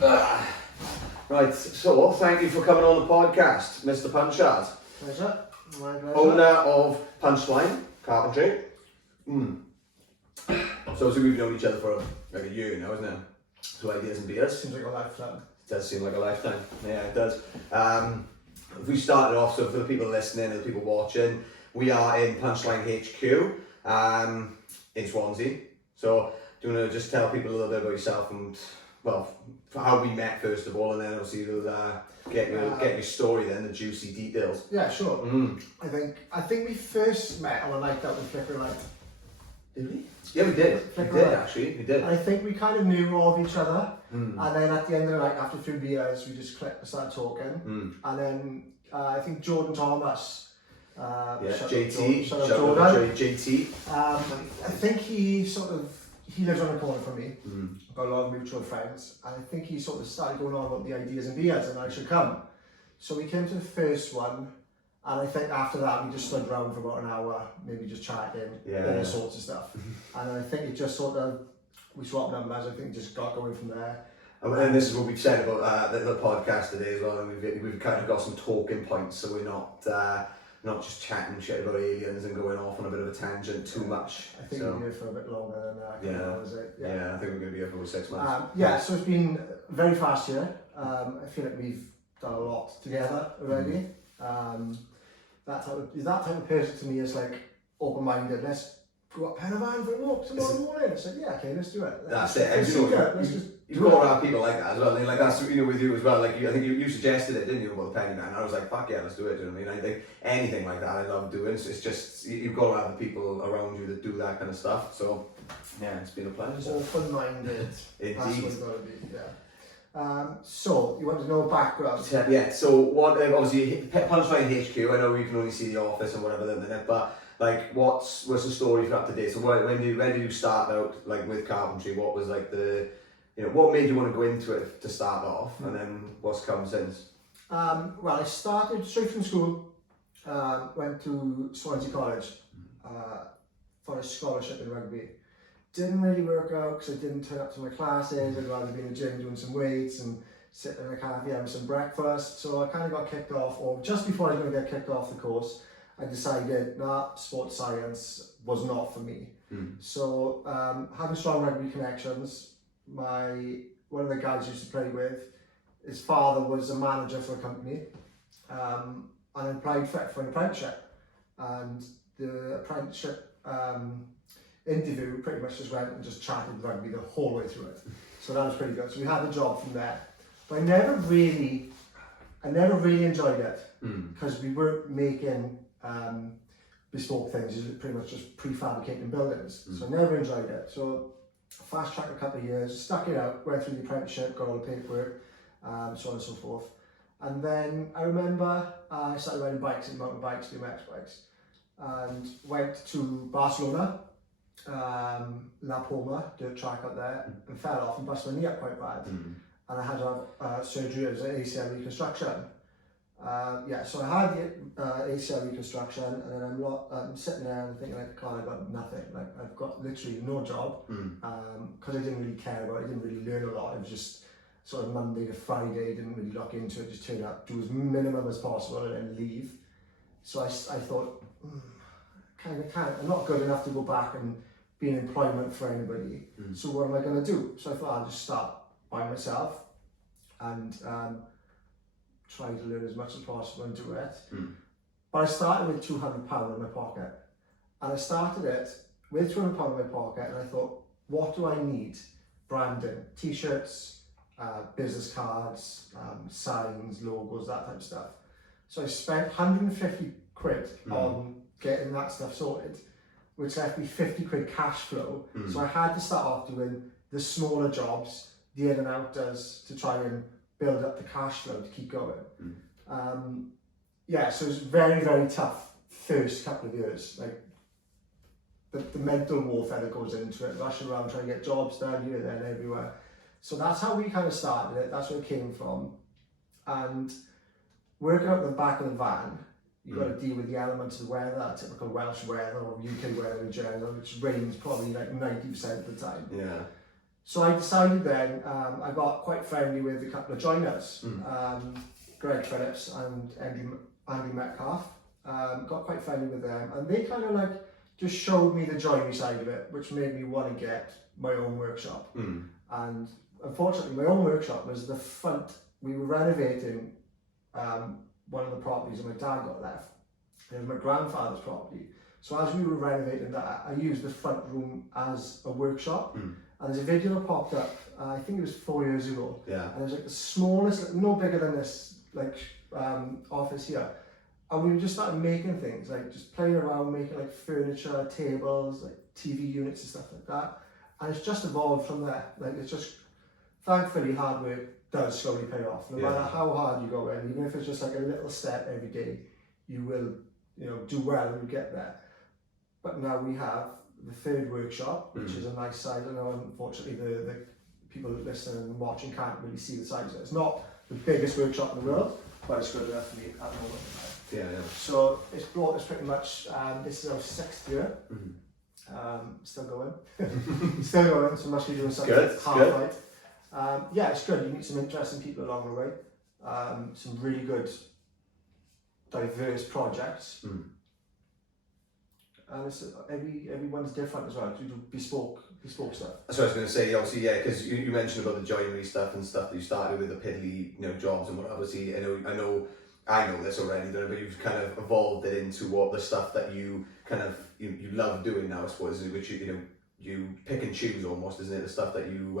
Right, so thank you for coming on the podcast, Mr. Punchard. Pleasure. My pleasure. Owner of Punchline, carpentry. So we've known each other for like a year now, isn't it? So ideas and beers. Seems like a lifetime. It does seem like a lifetime. Yeah, it does. We started off, so for the people listening and the people watching, we are in Punchline HQ in Swansea. So do you want to just tell people a little bit about yourself and, well, how we met first of all, and then obviously we'll get your story then, the juicy details. Yeah, sure. I think we first met on a night out with Flicker Light. Did we? Yeah, we did. Actually. We did. I think we kind of knew of each other, and then at the end of the night, after 3 beers, we just clicked and started talking. And then I think Jordan Thomas. JT. Shout out JT. I think he lives on the corner from me. Got a lot of mutual friends, and I think he sort of started going on about the ideas and beers, and I should come. So we came to the first one, and I think after that we just stood around for about an hour, maybe just chatting, all sorts of stuff. And I think it just sort of, we swapped numbers. I think it just got going from there. And this is what we've said about the podcast today as well. And we've kind of got some talking points, so we're not just chatting shit about aliens and going off on a bit of a tangent too much. I think we'll be here for a bit longer than that. I think we're going to be here for about 6 months. So it's been a very fast year. I feel like we've done a lot together already. That type of person to me is like open-minded. Let's go up pen and van for a walk tomorrow morning. It's like, yeah, okay, let's do it. That's it. You've got around people like that as well. I mean, like that's with you as well. Like I think you suggested it, didn't you, about the penny van? I was like, fuck yeah, let's do it. Do you know what I mean? I think anything like that, I love doing. So it's just you've got to have the people around you that do that kind of stuff. So yeah, it's been a pleasure. Open-minded. Indeed. That's what it's got to be. Yeah. So you want to know background? Yeah. So what? Obviously, Punchline HQ. I know we can only see the office and whatever at the minute, but like, what's the story for up to date? So when did you start out like with carpentry? What was like what made you want to go into it to start off, and then what's come since? Well, I started straight from school. Went to Swansea College for a scholarship in rugby. Didn't really work out because I didn't turn up to my classes. I'd rather be in the gym doing some weights and sitting in a cafe having some breakfast. So I kind of got kicked off, or just before I was going to get kicked off the course, I decided sports science was not for me. So having strong rugby connections, one of the guys I used to play with, his father was a manager for a company, and I applied for an apprenticeship, and the apprenticeship interview pretty much just went and just chatted rugby the whole way through it. So that was pretty good. So we had the job from there, but I never really enjoyed it because we weren't making bespoke things. It was pretty much just prefabricating buildings. So I never enjoyed it. So fast tracked a couple of years, stuck it out, went through the apprenticeship, got all the paperwork, so on and so forth. And then I remember I started riding bikes, mountain bikes, BMX bikes, and went to Barcelona, La Poma, dirt track out there, and fell off and busted my knee up quite bad. And I had to have surgery. It was an ACL reconstruction. So I had the ACL reconstruction, and then I'm sitting there and thinking, like, God, I've got nothing. Like, I've got literally no job, because I didn't really care about it. I didn't really learn a lot. It was just sort of Monday to Friday. Didn't really look into it. Just turn up, do as minimum as possible, and then leave. So I thought, I'm not good enough to go back and be in employment for anybody. So what am I going to do? So I thought I'll just start by myself and try to learn as much as possible and do it. But I started with £200 in my pocket, and I started it with £200 in my pocket, and I thought, what do I need? Branding, t-shirts, business cards, signs, logos, that type of stuff. So I spent 150 quid on getting that stuff sorted, which left me 50 quid cash flow. So I had to start off doing the smaller jobs, the in and outers, to try and build up the cash flow to keep going. So it was very, very tough first couple of years. Like the mental warfare that goes into it, rushing around trying to get jobs done here, there, and everywhere. So that's how we kind of started it. That's where it came from. And working out the back of the van, you've got to deal with the elements of the weather, typical Welsh weather or UK weather in general, which rains probably like 90% of the time. So I decided then, I got quite friendly with a couple of joiners, Greg Phillips and Andrew Metcalf. Got quite friendly with them, and they kind of like just showed me the joinery side of it, which made me want to get my own workshop. And unfortunately, my own workshop was the front. We were renovating one of the properties that my dad got left. It was my grandfather's property. So as we were renovating that, I used the front room as a workshop. And there's a video that popped up, I think it was 4 years ago. Yeah. And it was like the smallest, no bigger than this, like office here. And we just started making things, like just playing around, making like furniture, tables, like TV units and stuff like that. And it's just evolved from there. Like it's just, thankfully, hard work does slowly pay off. No matter how hard you go in, even if it's just like a little step every day, you will, do well and you get there. But now we have the third workshop, which is a nice size. I know, unfortunately, the people listening and watching can't really see the size of it. It's not the biggest workshop in the world, but it's good enough for me at the moment. Yeah. So it's brought us pretty much, this is our 6th year. Still going. Still going, so must be doing something half-right. Yeah, it's good. You meet some interesting people along the way. Some really good, diverse projects. And it's, everyone's different as well. You do bespoke stuff. So I was going to say, obviously, yeah, because you mentioned about the joinery stuff and stuff that you started with the piddly, jobs and what. Obviously, I know this already, but you've kind of evolved it into what the stuff that you kind of you love doing now, I suppose, which you pick and choose almost, isn't it? The stuff that you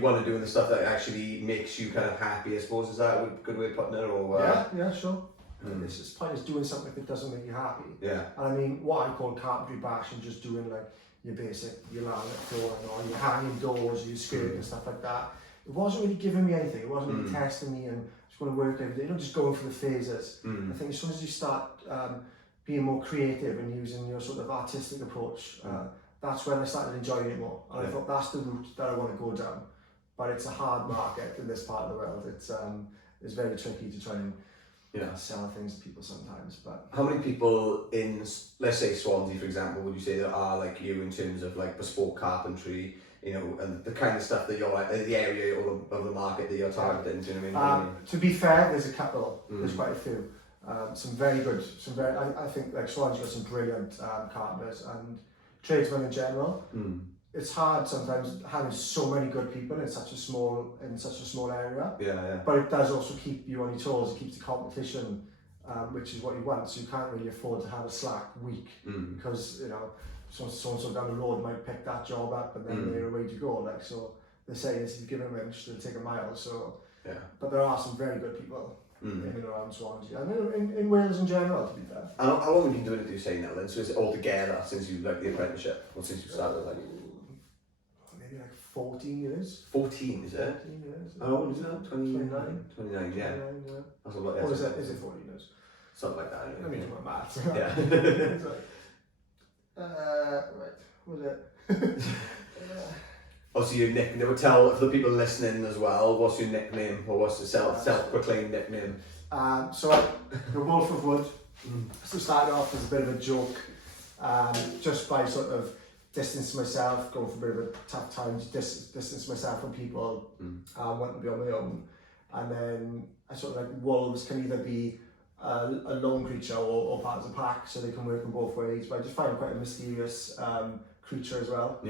want to do and the stuff that actually makes you kind of happy, I suppose. Is that a good way of putting it? Or yeah, sure. It's just pointless doing something that doesn't make you happy. Yeah. And I mean, what I call carpentry bashing, just doing like your laminate flooring or your hanging doors, your skirt and stuff like that. It wasn't really giving me anything. It wasn't really testing me and just going to work every day. Just going through the phases. I think as soon as you start being more creative and using your sort of artistic approach, that's when I started enjoying it more. And I thought that's the route that I want to go down. But it's a hard market in this part of the world. It's very tricky to try and sell things to people sometimes. But how many people in, let's say, Swansea, for example, would you say that are like you in terms of like bespoke carpentry, and the kind of stuff that you're like, the area of the market that you're targeting? Do you know what I mean? To be fair, there's a couple. There's quite a few. Some very good. I think like Swansea got some brilliant carpenters and tradesmen in general. It's hard sometimes having so many good people in such a small area. Yeah. But it does also keep you on your toes. It keeps the competition, which is what you want. So you can't really afford to have a slack week because so down the road might pick that job up and then they're away to go. Like so, they say if you give them an inch, they'll take a mile. So but there are some very good people in and around Swansea and in Wales in general. To be fair. How long have you been doing it? Do you say now then? So is it all together since you like the apprenticeship or since you started like? Maybe like 14 years. 14, is it? 14 years. How old is that? 29? 29, yeah. 29, That's a lot. Or is it 14 years? Something like that. I mean, my maths. Yeah. It's like, right, what was it? Obviously, your nickname. We'll tell for the people listening as well. What's your nickname, or what's the self-proclaimed nickname? So the Wolf of Wood. So started off as a bit of a joke, just by sort of distance myself, going for a bit of a tough time, distance myself from people, wanting to be on my own. And then I sort of like wolves can either be a lone creature or part of the pack, so they can work in both ways. But I just find them quite a mysterious creature as well.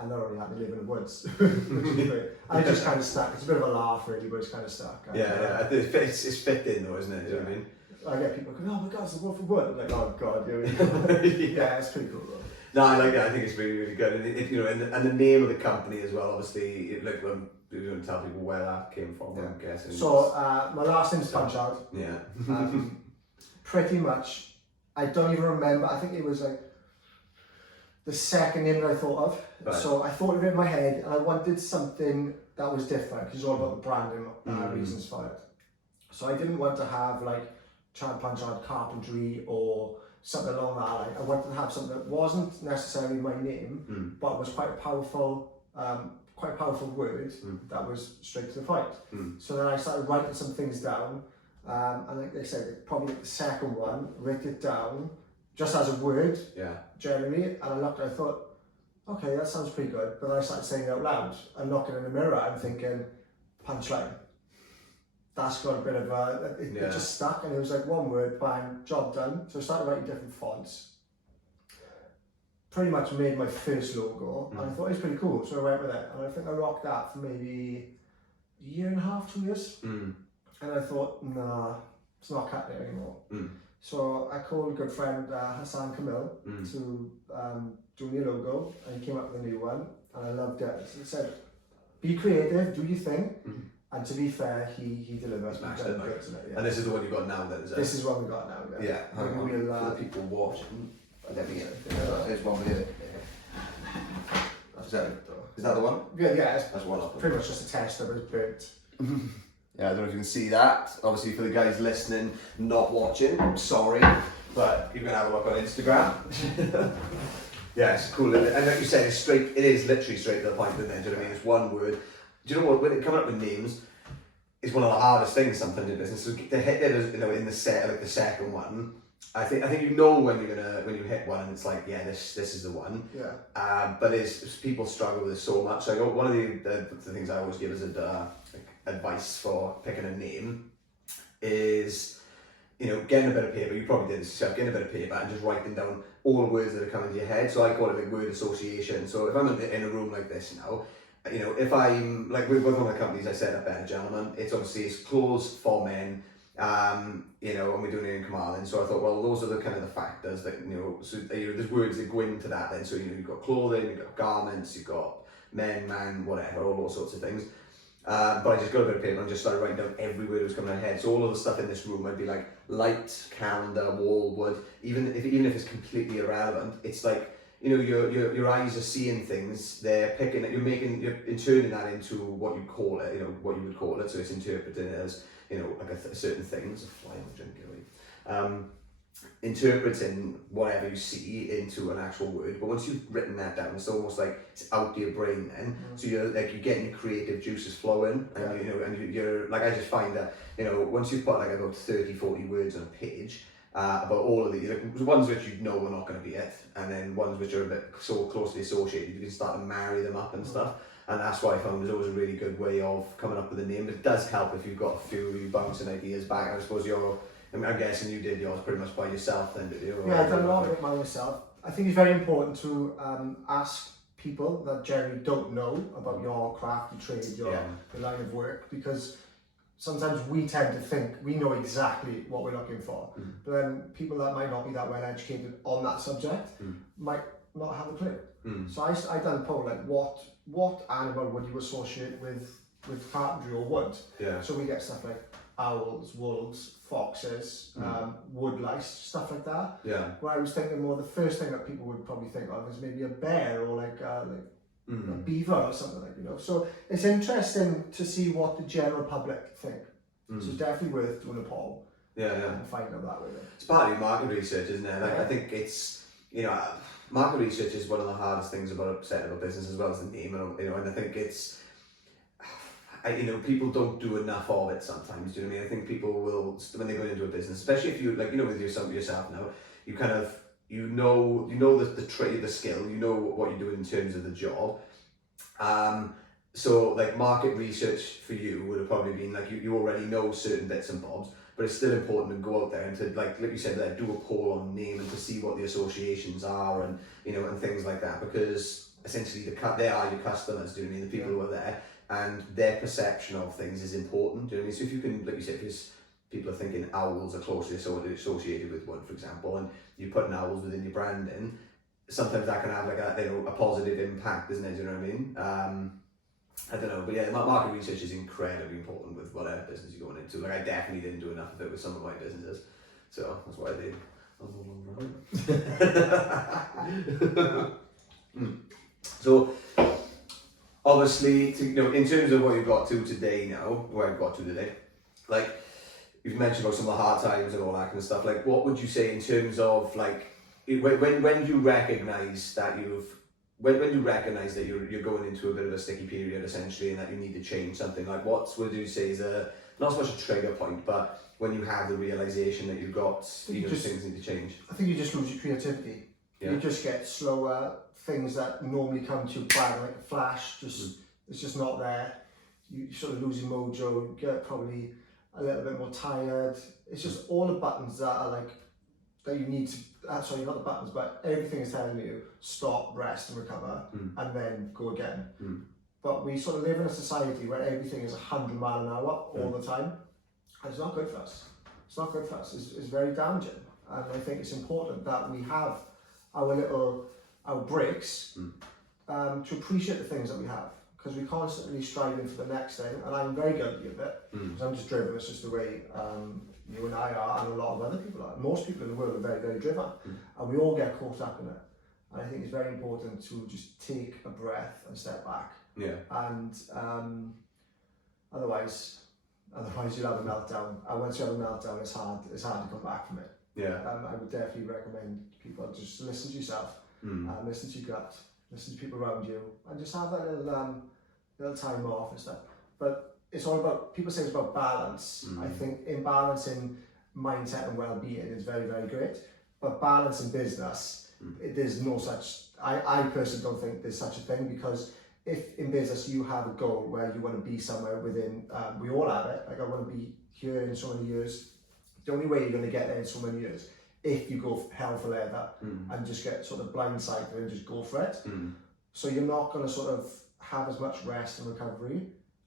And not only that, they live in the woods, which is great. I just kind of stuck. It's a bit of a laugh really, but it's kind of stuck. It's fit in though, isn't it? Do you know what I mean? I get people going, oh my god, it's the Wolf of Wood. I'm like, oh god, yeah, it's pretty cool though. No, I like it. I think it's really, really good. And and the name of the company as well. Obviously, like when you want to tell people where that came from, I'm guessing. So my last name's Punchard. Yeah. Pretty much, I don't even remember. I think it was like the second name that I thought of. Right. So I thought of it in my head, and I wanted something that was different because it's all about the branding reasons for it. So I didn't want to have like Punchard carpentry or something along that line. I wanted to have something that wasn't necessarily my name, but was quite a powerful word that was straight to the point. So then I started writing some things down, and like I said, probably the second one, write it down just as a word, generally. And I thought, okay, that sounds pretty good. But then I started saying it out loud and looking in the mirror and thinking, Punchline. That's got a bit of a, it just stuck, and it was like one word, bang, job done. So I started writing different fonts. Pretty much made my first logo, and I thought it was pretty cool, so I went with it. And I think I rocked that for maybe a year and a half, 2 years. And I thought, nah, it's not cutting it anymore. So I called a good friend, Hassan Kamil, to do me a logo, and he came up with a new one, and I loved it. So he said, be creative, do your thing. And to be fair, he delivered. Smashed it, mate. And this is the one you've got now then, is it? This is what we got now, yeah. Maybe we'll, for the people watching, let me get there's one here. Is that the one? Yeah, That's one up. pretty much just a test that was burnt. Yeah, I don't know if you can see that. Obviously, for the guys listening, not watching, I'm sorry, but you can have a look on Instagram. Yeah, it's cool. And like you said, it's straight. It is literally straight to the point, isn't it? Do you know what I mean? It's one word. Do you know what? When it coming up with names, is one of the hardest things sometimes in business. So to hit it, you know, in the second one, I think you know when you hit one, and it's like, yeah, this is the one. Yeah. But people struggle with it so much. So one of the things I always give as advice for picking a name is, you know, getting a bit of paper. You probably did this yourself. Getting a bit of paper and just writing down all the words that are coming to your head. So I call it like word association. So if I'm in a room like this now, you know, if I'm like with one of the companies I set up Better Gentlemen, it's clothes for men, you know, and we're doing it in Carmarthen. So I thought, well, those are the kind of the factors that, you know, so you know, there's words that go into that then. So, you know, you've got clothing, you've got garments, you've got men, man, whatever, all those sorts of things. But I just got a bit of paper and just started writing down every word that was coming to my head. So all of the stuff in this room would be like light, calendar, wall, wood. Even if it's completely irrelevant, it's like, you know, your eyes are seeing things. They're picking it. You're turning that into what you call it. You know, what you would call it. So it's interpreting it as, you know, like a certain thing. There's a fly on the drink, interpreting whatever you see into an actual word. But once you've written that down, it's almost like it's out to your brain then. So you're getting your creative juices flowing, and you know, and you're like, I just find that, you know, once you've put like about 30-40 words on a page about all of these, like ones which you know are not going to be it, and then ones which are a bit so closely associated, you can start to marry them up and stuff. And that's why I found there's always a really good way of coming up with a name. But it does help if you've got a few of you bouncing ideas back. I suppose I'm guessing you did yours pretty much by yourself then, did you? Yeah, I've done a lot of it by myself. I think it's very important to ask people that generally don't know about your craft, your trade, your line of work, because sometimes we tend to think we know exactly what we're looking for, but then people that might not be that well educated on that subject might not have a clue. So I done a poll like, what animal would you associate with carpentry or wood? Yeah. So we get stuff like owls, wolves, foxes, woodlice, stuff like that. Yeah. Where I was thinking more, the first thing that people would probably think of is maybe a bear or like a beaver or something, like, you know. So it's interesting to see what the general public think. So it's definitely worth doing a poll. And find out that way. It's part of your market research, isn't it? Like, I think it's, you know, market research is one of the hardest things about setting up a business, as well as the name, and, you know, and I think it's, you know, people don't do enough of it sometimes. Do you know what I mean? I think people will, when they go into a business, especially if you, like, you know, with yourself now, you kind of, you know the trade, the skill, you know what you're doing in terms of the job. So like market research for you would have probably been like, you already know certain bits and bobs, but it's still important to go out there and to, like you said there, do a poll on name and to see what the associations are, and, you know, and things like that, because essentially they are your customers, do you know what I mean? The people who are there, and their perception of things is important, do you know what I mean? So if you can, like you said, because people are thinking owls are closely associated with wood, for example, and you put owls within your branding, sometimes that can have like a, you know, a positive impact, isn't it? Do you know what I mean? I don't know, but yeah, market research is incredibly important with whatever business you're going into. Like, I definitely didn't do enough of it with some of my businesses, so that's what I did. So obviously, you know, in terms of what you've got to today now, where I've got to today, like you've mentioned about some of the hard times and all that kind of stuff. Like, what would you say in terms of like when you recognise that when you recognise that you're going into a bit of a sticky period essentially, and that you need to change something? Like, what would you say is not so much a trigger point, but when you have the realisation that you've got, things need to change? I think you just lose your creativity. Yeah. You just get slower. Things that normally come to you bang like a flash, it's just not there. You sort of lose your mojo. You get probably a little bit more tired. It's just all the buttons that are like that you need to. Sorry, not the buttons, but everything is telling you stop, rest, and recover, and then go again. But we sort of live in a society where everything is 100 miles an hour all the time, and it's not good for us. It's not good for us. It's very damaging, and I think it's important that we have our breaks to appreciate the things that we have, because we're constantly striving for the next thing, and I'm very guilty of it because I'm just driven. It's just the way you and I are, and a lot of other people are. Most people in the world are very, very driven, and we all get caught up in it. And I think it's very important to just take a breath and step back. Yeah. And otherwise you'll have a meltdown. And once you have a meltdown, it's hard to come back from it. Yeah. I would definitely recommend people just listen to yourself, listen to your gut, listen to people around you, and just have that little time off and stuff. But it's all about, people say it's about balance. I think in balancing mindset and well-being is very, very great. But balance in business, there's no such, I personally don't think there's such a thing, because if in business you have a goal where you want to be somewhere within, we all have it, like I want to be here in so many years. The only way you're going to get there in so many years, if you go hell for leather and just get sort of blindsided and just go for it. So you're not going to sort of have as much rest and recovery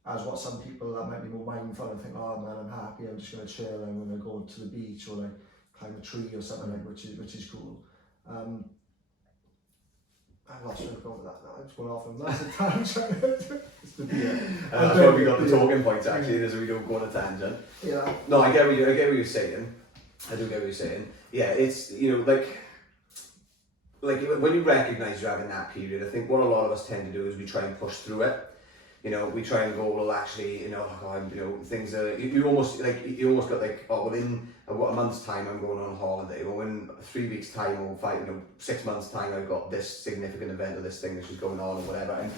as what some people that might be more mindful and think, oh man, I'm happy, I'm just going to chill, I'm going to go to the beach or like climb a tree or something like, which is cool. I'm not sure to go with that now. I'm just going off on a massive tangent. It's the beer. That's why we got the talking points actually, is we don't go on a tangent. Yeah. No, I get what you're saying. I do get what you're saying. Yeah, it's, you know, like when you recognise you're having that period, I think what a lot of us tend to do is we try and push through it. You know, we try and go, well, actually, you know, things are, you almost got like, oh, well, in a month's time, I'm going on holiday, or in 3 weeks' time, or 6 months' time, I've got this significant event or this thing that's just going on or whatever. And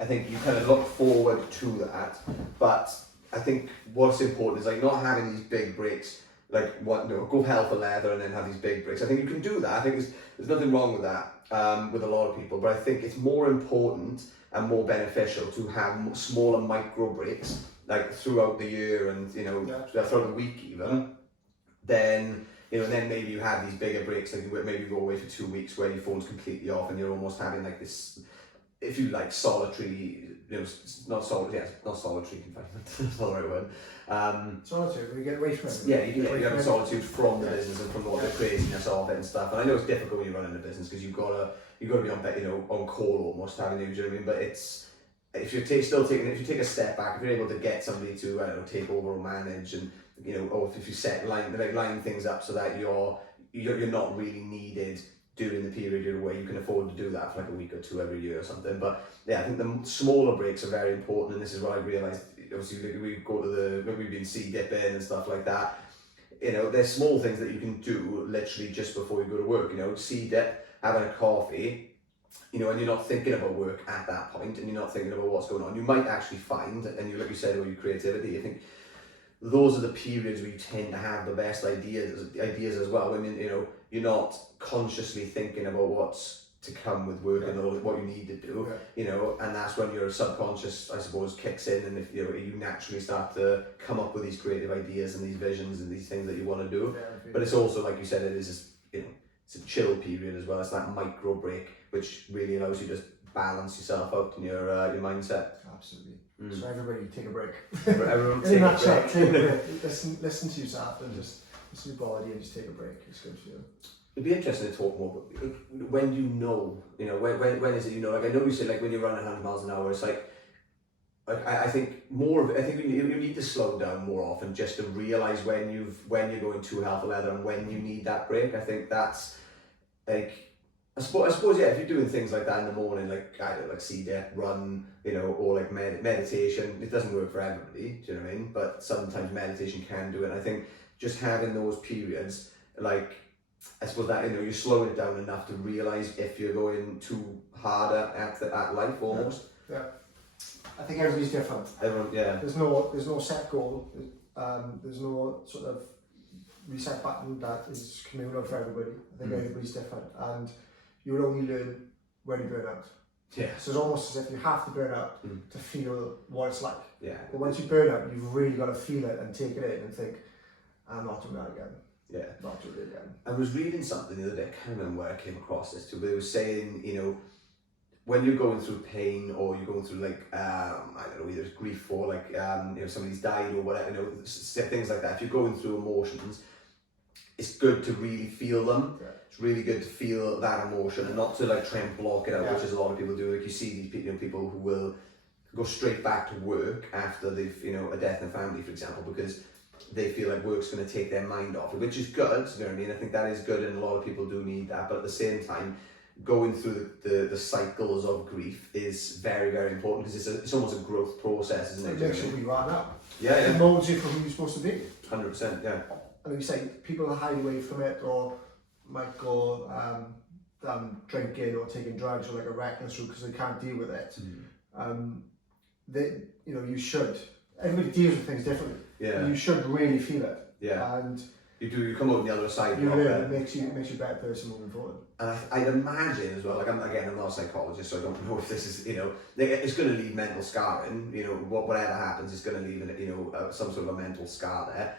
I think you kind of look forward to that. But I think what's important is like not having these big breaks, like go hell for leather and then have these big breaks. I think you can do that. I think there's nothing wrong with that with a lot of people. But I think it's more important and more beneficial to have smaller micro breaks like throughout the year and throughout the week even. Then then maybe you have these bigger breaks, like maybe you go away for 2 weeks where your phone's completely off and you're almost having like this, if you like, solitary, not solitary confinement, that's not the right word. Solitude, we get away from it. Yeah, you have solitude from the business and from all the craziness of it and stuff. And I know it's difficult when you're running a business because you've got to be on call almost, having you, do you know what I mean? But it's, if you take a step back, if you're able to get somebody to take over or manage, and or if you line things up so that you're not really needed during the period you're away, you can afford to do that for like a week or two every year or something. But yeah, I think the smaller breaks are very important, and this is what I realised. Obviously, we go to we've been sea dipping and stuff like that. There's small things that you can do literally just before you go to work. Sea dip, having a coffee, and you're not thinking about work at that point, and you're not thinking about what's going on. You might actually find, and like you said about your creativity, I think those are the periods where you tend to have the best ideas as well. When you're not consciously thinking about what's to come with work and what you need to do, and that's when your subconscious, I suppose, kicks in, and if you naturally start to come up with these creative ideas and these visions and these things that you want to do. But it's also, like you said, it is it's a chill period as well. It's that micro break which really allows you to balance yourself out in your mindset. Absolutely. So everybody take a break. Everyone take a break. Listen to yourself and just listen to your body and just take a break. It's good for you. It'd be interesting to talk more about when when is it, like I know you said like when you're running 100 miles an hour, it's like I think more of it, I think you need to slow down more often just to realise when you're going too hell for leather and when you need that break. I think that's like, I suppose yeah, if you're doing things like that in the morning, like sea dip, run, or like meditation, it doesn't work for everybody, do you know what I mean? But sometimes meditation can do it. And I think just having those periods, like, I suppose that you're slowing it down enough to realise if you're going too hard at life almost. Yeah. I think everybody's different. There's no set goal. There's no sort of reset button that is communal for everybody. I think everybody's different, and you'll only learn when you burn out. Yeah. So it's almost as if you have to burn out to feel what it's like. Yeah. But once you burn out, you've really got to feel it and take it in and think, I'm not doing that again. Yeah. Not doing it again. I was reading something the other day, I can't remember where I came across this too, but it was saying, you know, when you're going through pain or you're going through like, I don't know, either it's grief or like, you know, somebody's died or whatever, you know, things like that. If you're going through emotions, it's good to really feel them. Yeah. It's really good to feel that emotion and not to like try and block it out, which is a lot of people do. Like you see these people, you know, people who will go straight back to work after they've, you know, a death in the family, for example, because they feel like work's going to take their mind off it, which is good, you know what I mean? I think that is good and a lot of people do need that, but at the same time, going through the cycles of grief is very, very important because it's almost a growth process, isn't it? It makes you who you are now. Yeah, It molds you for who you're supposed to be. 100%, yeah. And like you say, people hide away from it or might go drinking or taking drugs or like a reckless route because they can't deal with it. They, you know, you should. Everybody deals with things differently. Yeah. You should really feel it. Yeah. And you come out on the other side. you learn, it makes you a better person moving forward. And I'd imagine as well, like I'm not a psychologist, so I don't know if this is, you know, it's going to leave mental scarring, you know, whatever happens is going to leave, you know, some sort of a mental scar there.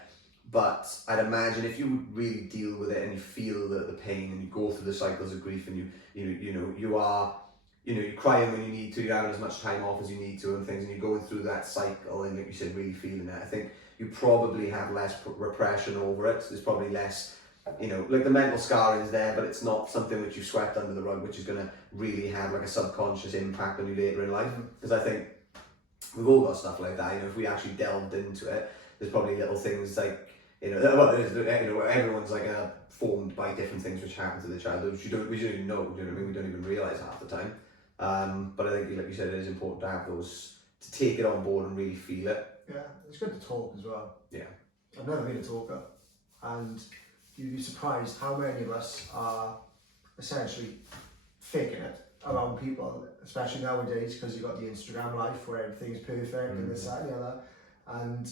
But I'd imagine if you really deal with it and you feel the pain and you go through the cycles of grief and you're crying when you need to, you're having as much time off as you need to and things, and you're going through that cycle and like you said, really feeling it, I think you probably have less repression over it. There's probably less, you know, like the mental scarring is there, but it's not something which you swept under the rug, which is going to really have like a subconscious impact on you later in life. Because I think we've all got stuff like that, you know, if we actually delved into it, there's probably little things like, you know, well, you know, everyone's like formed by different things which happen to the childhood, which we don't even know, you know what I mean? We don't even realise half the time. But I think, like you said, it is important to have those, to take it on board and really feel it. Yeah, it's good to talk as well. Yeah. I've never been a talker, and you'd be surprised how many of us are essentially faking it around people, especially nowadays, because you've got the Instagram life where everything's perfect and this, that, and the other, and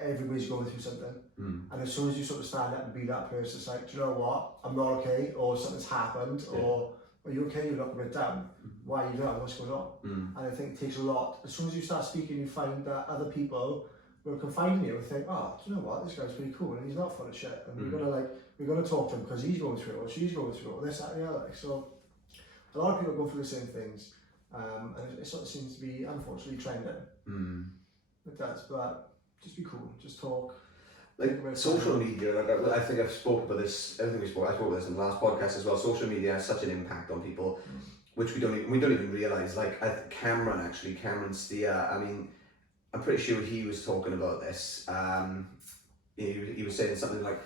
everybody's going through something. And as soon as you sort of stand up and be that person, it's like, do you know what? I'm not okay, or something's happened, or are you okay? You're not a bit down. Why are you down? What's going on? And I think it takes a lot. As soon as you start speaking, you find that other people will confide in you and think, oh, do you know what? This guy's pretty cool and he's not full of shit. And we're gonna talk to him because he's going through it or she's going through it or this, that, and the other. So a lot of people go through the same things, and it sort of seems to be unfortunately trending. It does, but just be cool. Just talk. Like social media, like I think I've spoke about this. I spoke about this in the last podcast as well. Social media has such an impact on people, which we don't even realize. Like Cameron Steer. I mean, I'm pretty sure he was talking about this. He was saying something like,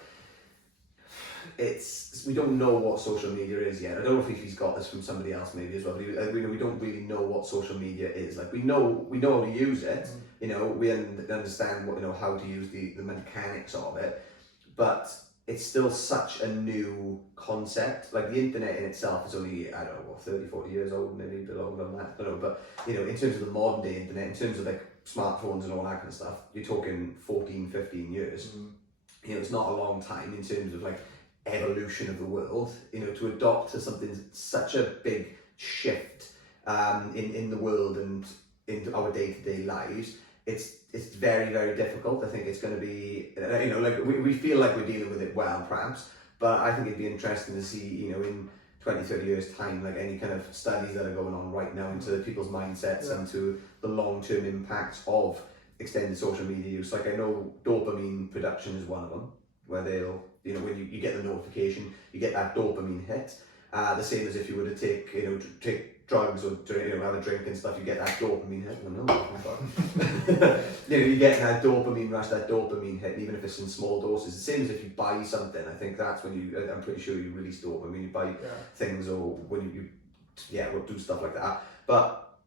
we don't know what social media is yet. I don't know if he's got this from somebody else maybe as well. But we don't really know what social media is. Like we know how to use it. You know, we understand what, you know, how to use the mechanics of it, but it's still such a new concept. Like the internet in itself is only, I don't know, what, 30, 40 years old, maybe a bit longer than that. I don't know, but you know, in terms of the modern day internet, in terms of like smartphones and all that kind of stuff, you're talking 14, 15 years. You know, it's not a long time in terms of like evolution of the world, you know, to adopt to something such a big shift in the world and in our day-to-day lives. It's very, very difficult. I think it's going to be, you know, like we feel like we're dealing with it well, perhaps, but I think it'd be interesting to see, you know, in 20, 30 years time, like any kind of studies that are going on right now into people's mindsets and to the long-term impacts of extended social media use. Like I know dopamine production is one of them, where they'll, you know, when you get the notification, you get that dopamine hit. The same as if you were to take drugs or have a drink and stuff, you get that dopamine hit. Oh, no, you know, you get that dopamine rush, that dopamine hit, even if it's in small doses. The same as if you buy something. I think that's when I'm pretty sure you release dopamine. You buy things or when you do stuff like that. But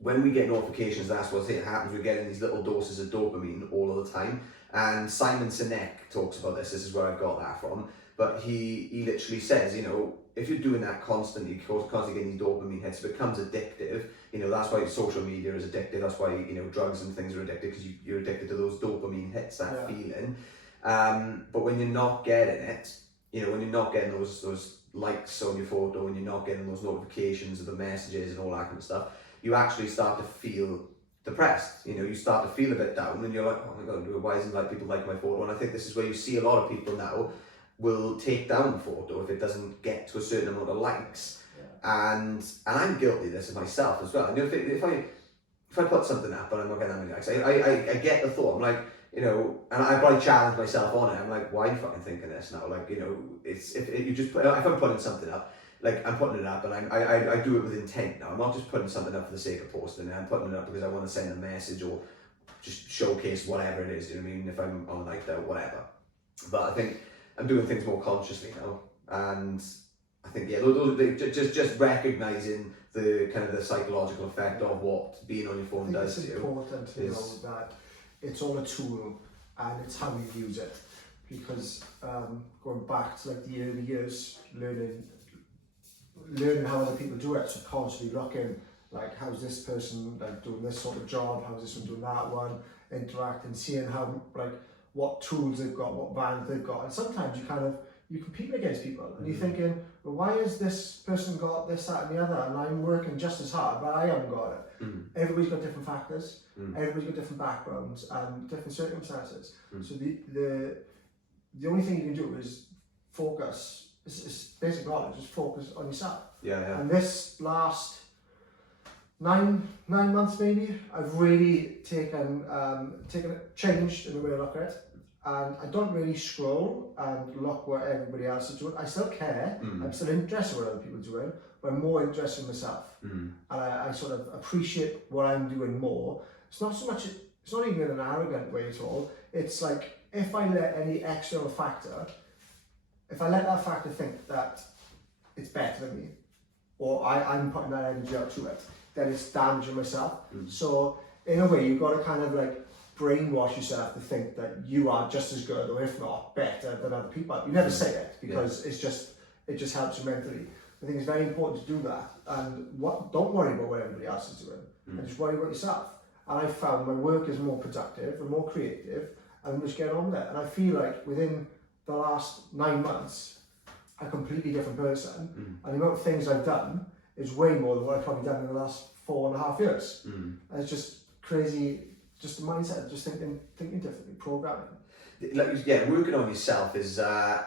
when we get notifications, that's what happens. We're getting these little doses of dopamine all of the time. And Simon Sinek talks about this. This is where I got that from. But he literally says, you know, if you're doing that constantly getting these dopamine hits, it becomes addictive. You know, that's why social media is addictive. That's why, you know, drugs and things are addictive, because you're addicted to those dopamine hits, that feeling. But when you're not getting it, you know, when you're not getting those likes on your photo and you're not getting those notifications of the messages and all that kind of stuff, you actually start to feel depressed. You know, you start to feel a bit down and you're like, oh my god, why isn't like people like my photo? And I think this is where you see a lot of people now will take down the photo if it doesn't get to a certain amount of likes. And I'm guilty of this myself as well. And if I put something up and I'm not getting that many likes, I get the thought. I'm like, you know, and I probably challenge myself on it. I'm like, why are you fucking thinking this now? Like, you know, it's if you just put, if I'm putting something up, like I'm putting it up and I do it with intent now. I'm not just putting something up for the sake of posting it. I'm putting it up because I want to send a message or just showcase whatever it is. You know what I mean? If I'm on a night out, whatever. But I think I'm doing things more consciously now, and I think just recognizing the kind of the psychological effect of what being on your phone does to you. It's important to know that it's all a tool and it's how you use it. Because going back to like the early years, learning how other people do it, so constantly looking like how's this person like doing this sort of job, how's this one doing that one, interacting, seeing how like what tools they've got, what bands they've got, and sometimes you compete against people and you're thinking, well, why has this person got this, that and the other and I'm working just as hard but I haven't got it. Everybody's got different factors, everybody's got different backgrounds and different circumstances. So the only thing you can do is focus. It's basic knowledge, just focus on yourself. And this last 9 months maybe, I've really changed in the way I look at it. And I don't really scroll and look what everybody else is doing. I still care, I'm still interested in what other people are doing, but I'm more interested in myself. And I sort of appreciate what I'm doing more. It's not so much, it's not even in an arrogant way at all. It's like, if I let any external factor, if I let that factor think that it's better than me, or I'm putting that energy out to it, then it's damaging myself. So in a way, you've got to kind of like brainwash yourself to think that you are just as good, or if not better than other people. You never say it because it just helps you mentally. I think it's very important to do that, and don't worry about what everybody else is doing, and just worry about yourself. And I found my work is more productive and more creative, and I'm just getting on there. And I feel like within the last 9 months, a completely different person, and the amount of things I've done is way more than what I've probably done in the last 4.5 years. And it's just crazy. Just the mindset, just thinking differently, programming. Like, working on yourself is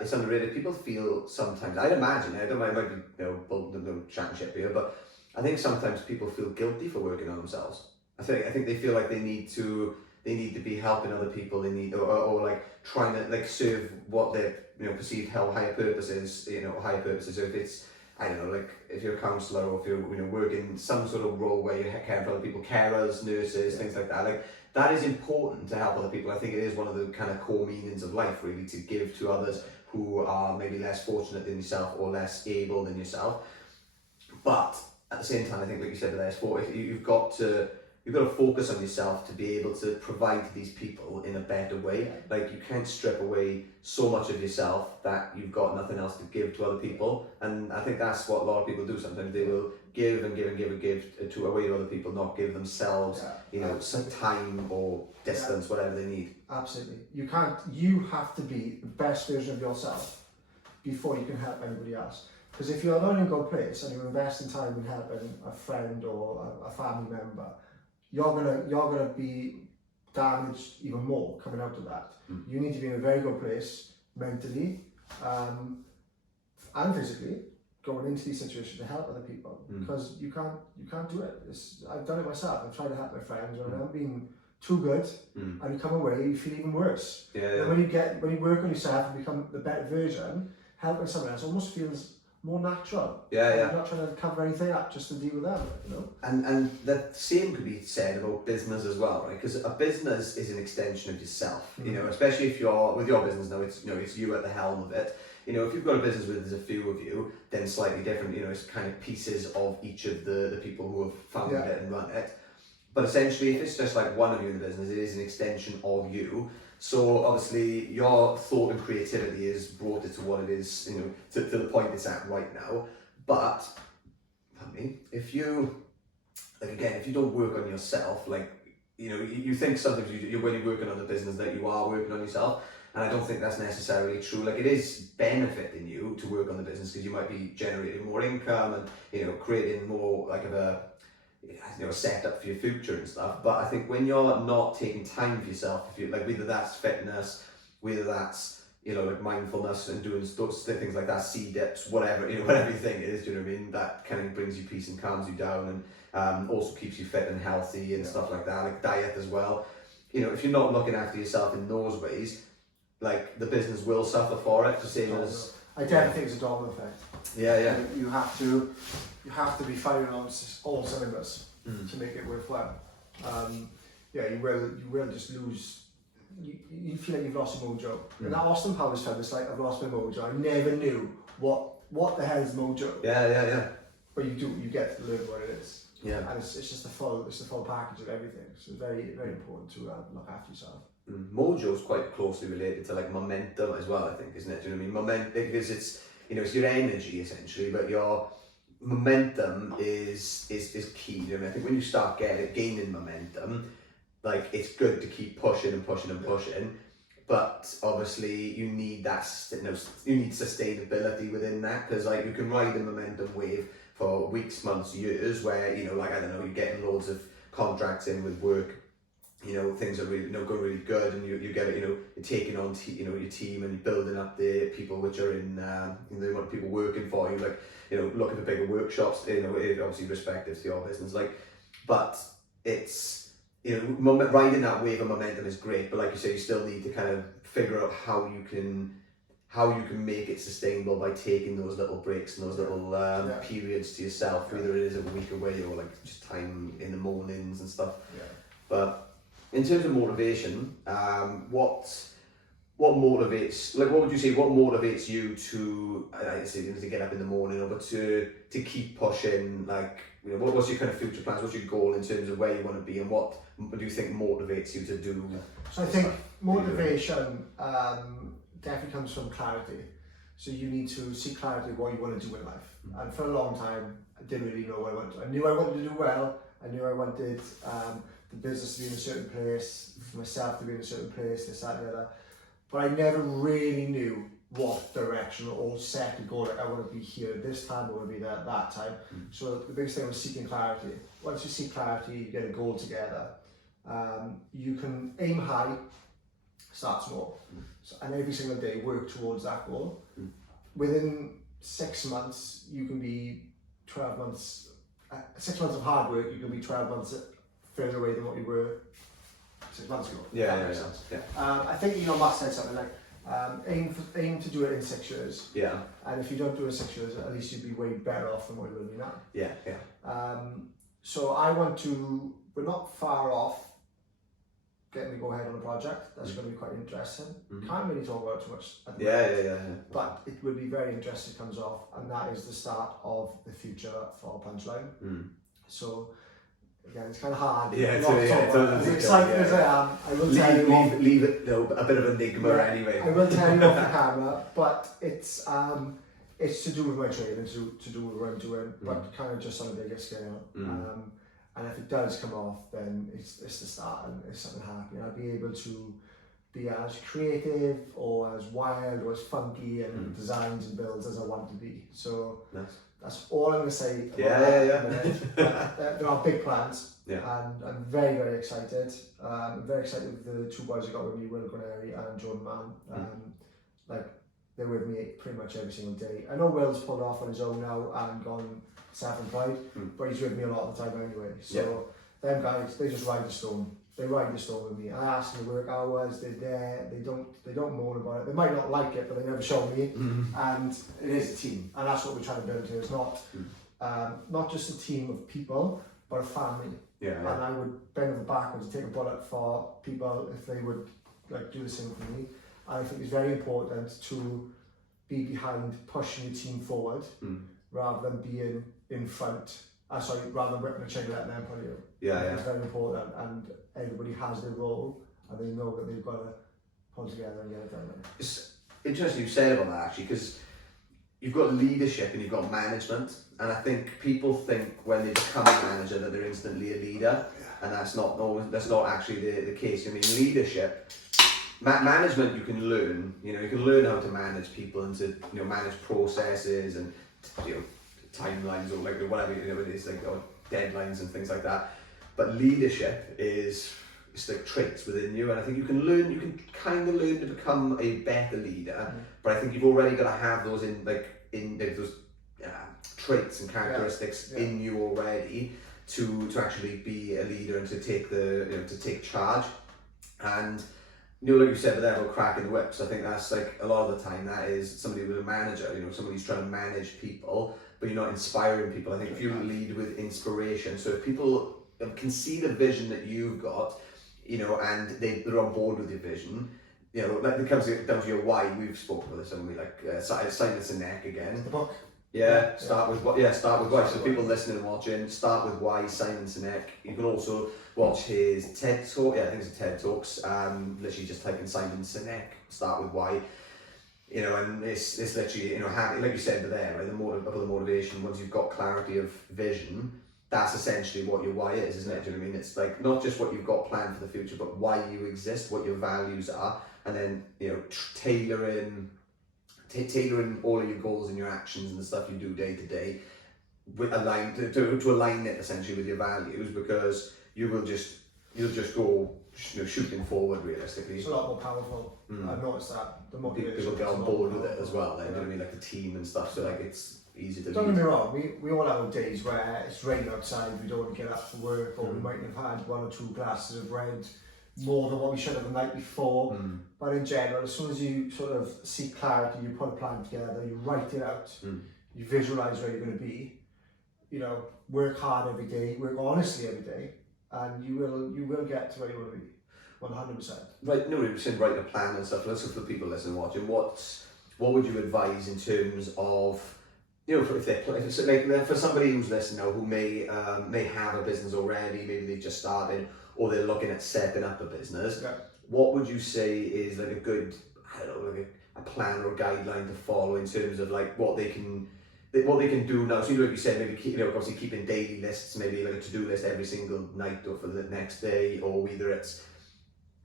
it's underrated. People feel sometimes, I'd imagine, I don't know, I might be chatting shit here, but I think sometimes people feel guilty for working on themselves. I think they feel like they need to be helping other people. They need or like trying to like serve what their perceived higher purpose is. Higher purposes. So if it's, I don't know, like if you're a counsellor or if you're working some sort of role where you're caring for other people, carers, nurses, things like that. Like that is important to help other people. I think it is one of the kind of core meanings of life, really, to give to others who are maybe less fortunate than yourself or less able than yourself. But at the same time, I think, like you said, you've got to focus on yourself to be able to provide to these people in a better way. Like you can't strip away so much of yourself that you've got nothing else to give to other people. And I think that's what a lot of people do. Sometimes they will give and give and give and give away to other people, not give themselves, some time or distance, whatever they need. Absolutely. You have to be the best version of yourself before you can help anybody else. Because if you're alone in a good place and you invest in time in helping a friend or a family member, you're gonna be damaged even more coming out of that. You need to be in a very good place mentally and physically going into these situations to help other people, because you can't do it. I've done it myself. I've tried to help my friends when I haven't been too good, and you come away, you feel even worse. And when you work on yourself and become the better version, helping someone else almost feels more natural. You're not trying to cover anything up just to deal with them, And the same could be said about business as well, right? Because a business is an extension of yourself. Especially if you're with your business now, it's you at the helm of it. If you've got a business where there's a few of you, then slightly different. It's kind of pieces of each of the people who have founded it and run it. But essentially, if it's just like one of you in the business, it is an extension of you. So obviously your thought and creativity has brought it to what it is, to the point it's at right now. But, if you don't work on yourself, you think sometimes when you're working on the business that you are working on yourself, and I don't think that's necessarily true. Like it is benefiting you to work on the business because you might be generating more income and, you know, creating more like of a, you know, a setup for your future and stuff. But I think when you're not taking time for yourself, if you like, whether that's fitness, whether that's, you know, like mindfulness and doing things like that, sea dips, whatever, you know, whatever you think it is, do you know what I mean? That kind of brings you peace and calms you down, and also keeps you fit and healthy and stuff like that, like diet as well. You know, if you're not looking after yourself in those ways, like the business will suffer for it, the same as... I definitely think it's a domino effect. Yeah. You have to be firing on all cylinders to make it worthwhile. You will just lose. You feel like you've lost your mojo. And that Austin Powers film, it's like, I've lost my mojo. I never knew what the hell is mojo. Yeah. But you get to learn what it is. Yeah. And it's just the full package of everything. So it's very, very important to look after yourself. Mojo is quite closely related to like momentum as well, I think, isn't it? Do you know what I mean? Momentum, because it's, you know, it's your energy essentially, but your momentum is key. You know what I mean? I think when you start gaining momentum, like it's good to keep pushing and pushing and pushing, but obviously you need that, you know, you need sustainability within that, because like you can ride the momentum wave for weeks, months, years, where, you know, like, I don't know, you're getting loads of contracts in with work, you know, things are really, you know, going really good, and you get it, you know, you're taking on, you know, your team, and you're building up the people which are in, you know, the amount of people working for you, like, you know, looking for bigger workshops, you know, obviously respective to your business, like, but it's, you know, riding that wave of momentum is great, but like you say, you still need to kind of figure out how you can make it sustainable by taking those little breaks and those little periods to yourself, whether it is a week away or like just time in the mornings and stuff. Yeah. But in terms of motivation, what motivates, like, what would you say, what motivates you to, I say, to get up in the morning, or to keep pushing, like, you know, what's your kind of future plans, what's your goal in terms of where you want to be, and what do you think motivates you to do? So I think motivation definitely comes from clarity. So you need to seek clarity of what you want to do in life. And for a long time, I didn't really know what I wanted. I knew I wanted to do well. I knew I wanted the business to be in a certain place, for myself to be in a certain place, this, that, and the other. But I never really knew what direction or set to go. Like, I want to be here at this time, I want to be there at that time. So the biggest thing was seeking clarity. Once you seek clarity, you get a goal together. You can aim high, start small, and every single day work towards that goal. Within 6 months, you can be 12 months, 6 months of hard work, you can be 12 months further away than what you were 6 months ago. Yeah. I think Elon Musk said something like, aim to do it in 6 years. Yeah. And if you don't do it in 6 years, at least you'd be way better off than what you will be now. Yeah. So I want to, we're not far off getting to go ahead on a project. That's going to be quite interesting. Can't really talk about it too much at the moment. Yeah. But it will be very interesting, comes off, and that is the start of the future for Punchline. So again, it's kind of hard. As excited as I am, I will tell you. Leave it, no, a bit of enigma anyway. I will tell you off the camera, but it's to do with my training, to do with what I'm doing, but kind of just on a bigger scale. And if it does come off, then it's the start, and it's something happy. I'll be able to be as creative or as wild or as funky and designs and builds as I want to be. So that's all I'm going to say. There are big plans, and I'm very, very excited. I'm very excited with the two boys I got with me, Will Graneri and Jordan Mann. Like, they're with me pretty much every single day. I know Will's pulled off on his own now and gone self-employed, but he's with me a lot of the time anyway. So them guys, they just ride the storm. They ride the storm with me. I ask them to work hours. They're there. They don't moan about it. They might not like it, but they never show me. And it is a team, and that's what we're trying to build here. It's not just a team of people, but a family. And I would bend over backwards and take a bullet for people if they would like do the same for me. And I think it's very important to be behind pushing your team forward rather than being in front. Rather than ripping a chain and letting them pull you. It's very important, and everybody has their role, and they know that they've got to pull together and get it done. It's interesting you said about that, actually, because you've got leadership and you've got management, and I think people think when they become a manager that they're instantly a leader, and that's not actually the case. I mean, leadership management you can learn. You know, you can learn how to manage people and to, you know, manage processes and, you know, timelines or like whatever, you know, it is, like, or deadlines and things like that. But leadership is, it's like traits within you, and I think you can kind of learn to become a better leader, but I think you've already got to have those in those traits and characteristics in you already to actually be a leader and to take to take charge. And, you know, like you said there about cracking the whips, I think that's like a lot of the time that is somebody with a manager, you know, somebody who's trying to manage people, but you're not inspiring people. I think if you lead with inspiration, so if people can see the vision that you've got, you know, and they're on board with your vision, you know, that becomes down to your why. We've spoken about this, haven't we? Like Simon Sinek again. The book. Start with why. So people listening and watching, start with why. Simon Sinek. You can also watch his TED Talk. Yeah, I think it's a TED Talks. Literally just type in Simon Sinek. Start with why. You know, and it's literally, you know, like you said there, right? The motivation. Once you've got clarity of vision, that's essentially what your why is, isn't it? Do you know what I mean? It's like not just what you've got planned for the future, but why you exist, what your values are, and then, you know, tailoring all of your goals and your actions and the stuff you do day to day, to align it essentially with your values, because you'll just go, you know, shooting forward realistically. It's a lot more powerful. I've noticed that. The motivation. People get on board with it as well. Then, you know what I mean, like the team and stuff. So like it's easy to. Don't get me wrong. We all have days where it's raining outside. We don't want to get up for work, or we might have had 1 or 2 glasses of red more than what we should have the night before. But in general, as soon as you sort of see clarity, you put a plan together, you write it out, you visualize where you're going to be. You know, work hard every day, work honestly every day, and you will get to where you want to be. 100%. Right, no, you said write a plan and stuff. Let's look for the people listening and watching. What would you advise in terms of, you know, for somebody who's listening now who may have a business already, maybe they've just started, or they're looking at setting up a business. Yeah. What would you say is like a good, I don't know, like a plan or a guideline to follow in terms of like what they can do now? So, like you said, maybe obviously keeping daily lists, maybe like a to-do list every single night or for the next day, or whether it's,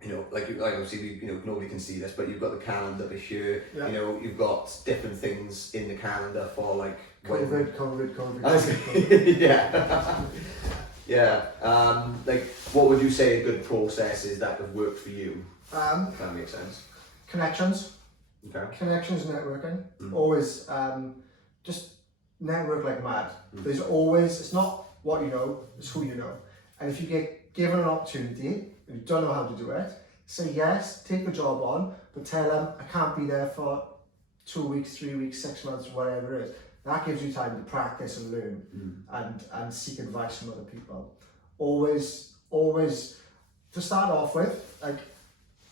you know, like obviously nobody can see this, but you've got the calendar here. You know, you've got different things in the calendar for like COVID. Like, what would you say a good process is that have worked for you? If that makes sense. Connections. Okay. Connections, networking. Always just network like mad. There's always, it's not what you know, it's who you know. And if you get given an opportunity and you don't know how to do it, say yes, take the job on, but tell them I can't be there for 2 weeks, 3 weeks, 6 months, whatever it is. That gives you time to practice and learn and seek advice from other people. Always, to start off with, like,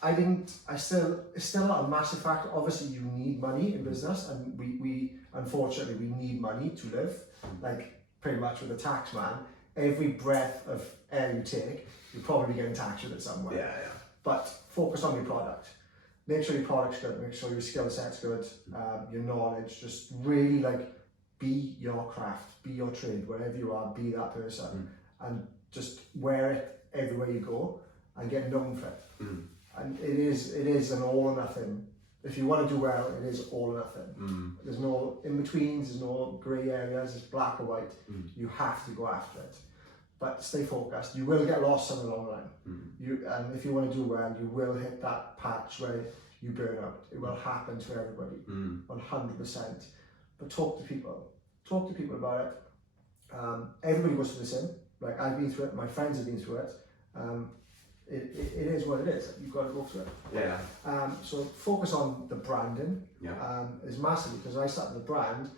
it's still not a massive factor. Obviously you need money in business, and we unfortunately we need money to live. Like pretty much with a tax man, every breath of air you take, you're probably getting taxed with it somewhere. Yeah. But focus on your product. Make sure your product's good, make sure your skill set's good, your knowledge, just really like be your craft, be your trade, wherever you are, be that person, and just wear it everywhere you go and get known for it. And it is an all or nothing. If you want to do well, it is all or nothing. There's no in-betweens, there's no grey areas, it's black or white. You have to go after it. But stay focused. You will get lost in the long run. And if you want to do well, you will hit that patch where you burn out. It will happen to everybody, 100%. But talk to people. Talk to people about it. Everybody goes through the same. Like I've been through it, my friends have been through it. It is what it is. You've got to go through it. Yeah. So focus on the branding. Is massive, because I started the brand,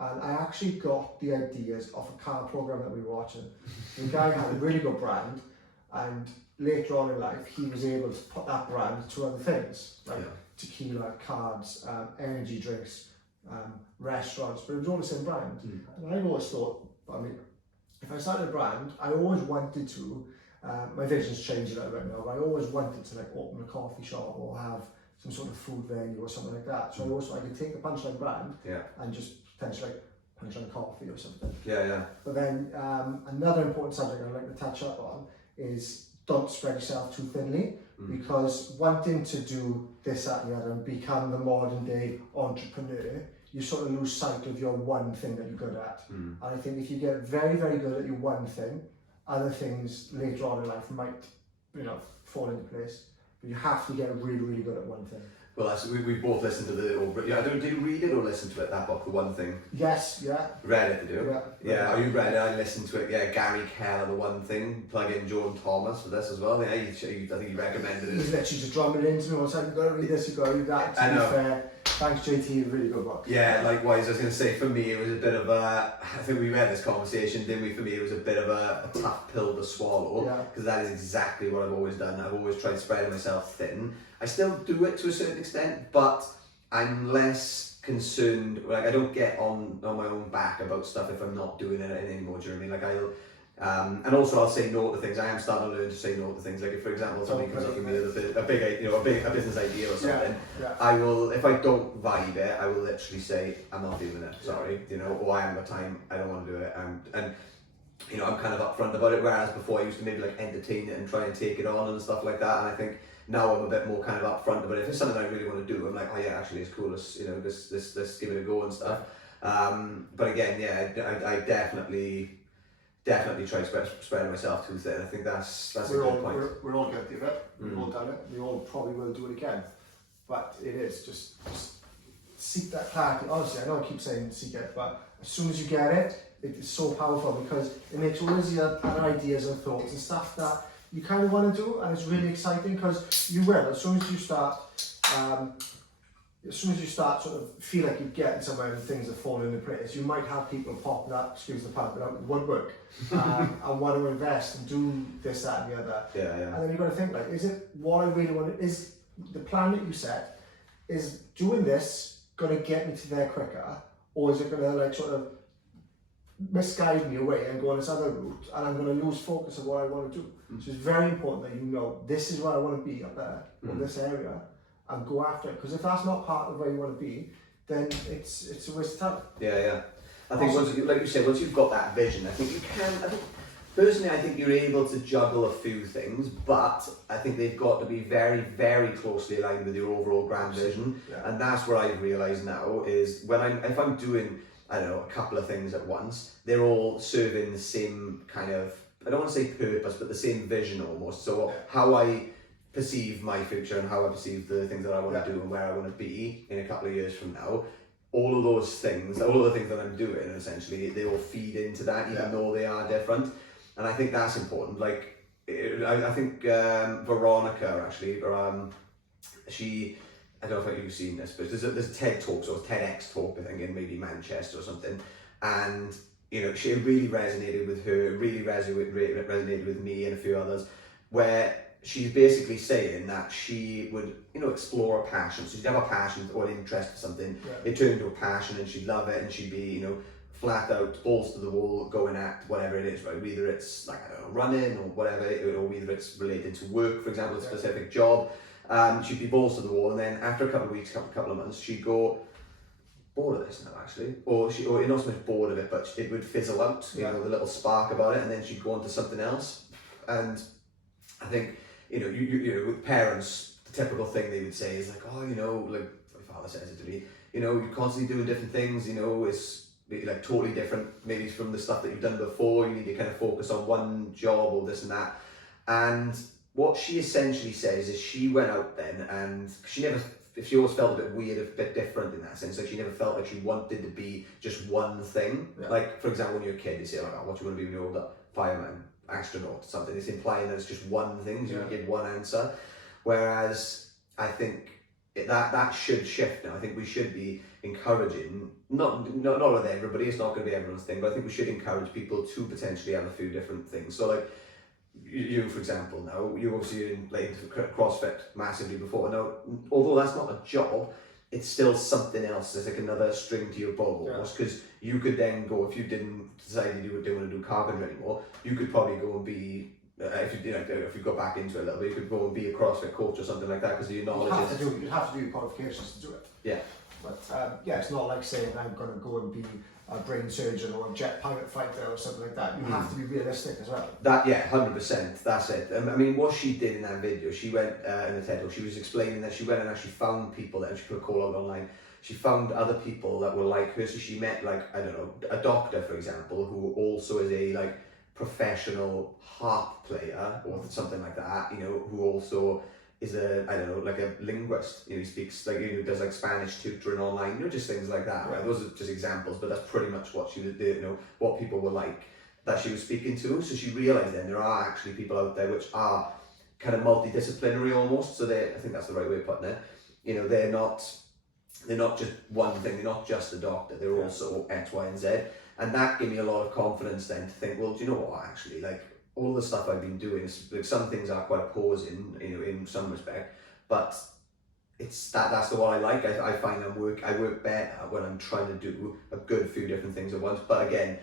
and I actually got the ideas off a car program that we were watching. The guy had a really good brand, and later on in life, he was able to put that brand to other things, like tequila, cards, energy drinks, restaurants, but it was all the same brand. And I always thought, I mean, if I started a brand, I always wanted to, my vision's changed a little bit now, but I always wanted to like open a coffee shop or have some sort of food venue or something like that. So I could take the Punchline brand and just potentially like Punchline coffee or something. But then another important subject I'd like to touch up on is don't spread yourself too thinly. because wanting to do this, that and the other and become the modern day entrepreneur, you sort of lose sight of your one thing that you're good at. And I think if you get very, very good at your one thing, other things later on in life might, fall into place. But you have to get really, really good at one thing. Well, we both listened to did you read it or listen to it, that book, The One Thing? Yes, yeah. Read it, did you? Yeah. You read it, I listened to it, Gary Keller, The One Thing, plug in Jordan Thomas for this as well, I think he recommended it. He's literally just drumming it into me all the time, you've got to read this, you've got to read that, to be fair. Thanks JT, really good book. Yeah, likewise, I was going to say, for me it was a bit of I think we had this conversation, didn't we? For me it was a bit of a tough pill to swallow, because that is exactly what I've always done. I've always tried spreading myself thin. I still do it to a certain extent, but I'm less concerned, I don't get on my own back about stuff if I'm not doing it anymore, do you know what I mean? And also I'll say no to things. I am starting to learn to say no to things. Like if, for example, somebody comes up with me with a business idea or something, I will, if I don't vibe it, I will literally say, I'm not doing it, sorry, or I haven't got time, I don't want to do it, and I'm kind of upfront about it, whereas before I used to maybe entertain it and try and take it on and stuff like that, and I think now I'm a bit more kind of upfront about it. If it's something I really want to do, I'm like, oh yeah, actually it's cool, let's give it a go and stuff. But again, I definitely try to spread myself too thin. I think that's a good point. We're all guilty of it. We've all done it. We all probably will do it again. But it is just seek that clarity. Honestly, I know I keep saying seek it, but as soon as you get it, it's so powerful because it makes all these other ideas and thoughts and stuff that you kind of want to do, and it's really exciting because you will. As soon as you start sort of feel like you're getting somewhere and things are falling into place, you might have people popping up, excuse the pun, but out woodwork and want to invest and do this, that and the other. And then you've got to think is it what I really want? Is the plan that you set, is doing this going to get me to there quicker, or is it going to sort of misguide me away and go on this other route, and I'm going to lose focus of what I want to do? So it's very important that this is where I want to be up there, or this area, and go after it, because if that's not part of where you want to be, then it's a waste of time. I think once you, like you said, once you've got that vision, I think you can, personally I think you're able to juggle a few things, but I think they've got to be very, very closely aligned with your overall grand vision. And that's what I've realised now is if I'm doing, I don't know, a couple of things at once, they're all serving the same kind of, I don't want to say purpose, but the same vision almost. So how I perceive my future and how I perceive the things that I want to do and where I want to be in a couple of years from now, all of those things, all of the things that I'm doing, essentially, they all feed into that, even though they are different. And I think that's important. I think Veronica, actually, she, I don't know if you've seen this, but there's a TED Talk, or TEDx Talk, I think, in maybe Manchester or something. And, she really resonated with her, really resonated with me and a few others, where she's basically saying that she would, explore a passion. So she'd have a passion or an interest in something, it turned into a passion and she'd love it and she'd be, flat out, balls to the wall, going at whatever it is, right? Whether it's running or whatever, or whether it's related to work, for example, a specific job. She'd be balls to the wall, and then after a couple of weeks, couple of months, she'd go, bored of this now actually, or not so much bored of it, but it would fizzle out, the little spark about it, and then she'd go on to something else. And I think, with parents, the typical thing they would say is my father says it to me, you're constantly doing different things, it's totally different maybe from the stuff that you've done before. You need to kind of focus on one job or this and that. And what she essentially says is she went out then, and she always felt a bit weird, a bit different in that sense. She never felt like she wanted to be just one thing. Like, for example, when you're a kid, they say, what do you want to be when you're older? Fireman, astronaut, something. It's implying that it's just one thing, so you give one answer. Whereas I think that should shift now. I think we should be encouraging, not with everybody, it's not going to be everyone's thing, but I think we should encourage people to potentially have a few different things. So you for example, now, you obviously in CrossFit massively before. Now, although that's not a job, it's still something else. It's like another string to your bow almost, because you could then go, if you didn't decide you didn't want to do carpentry anymore, you could probably go and be, if you go back into it a little bit, you could go and be a CrossFit coach or something like that, because your knowledge you'd have to do your qualifications to do it. But yeah, it's not like saying I'm going to go and be a brain surgeon or a jet pilot fighter or something like that. You have to be realistic as well. That, yeah, 100%. That's it. I mean, what she did in that video, she went in the TED Talk, she was explaining that she went and actually found people that she put a call out online. She found other people that were like her. So she met, like, I don't know, a doctor, for example, who also is a like professional harp player or something like that. You know, who also is a, I don't know, like a linguist. You know, he speaks like, you know, does like Spanish tutoring online. You know, just things like that. Right? Those are just examples, but that's pretty much what she was doing. You know, what people were like that she was speaking to. So she realised then there are actually people out there which are kind of multidisciplinary almost. So I think that's the right way of putting it. You know, they're not just one thing. They're not just a doctor. They're also X, Y, and Z. And that gave me a lot of confidence then to think, well, do you know what? Actually, like all the stuff I've been doing, like some things are quite opposing, you know, in some respect, but it's that's the one I like. I find I work better when I'm trying to do a good few different things at once. But again,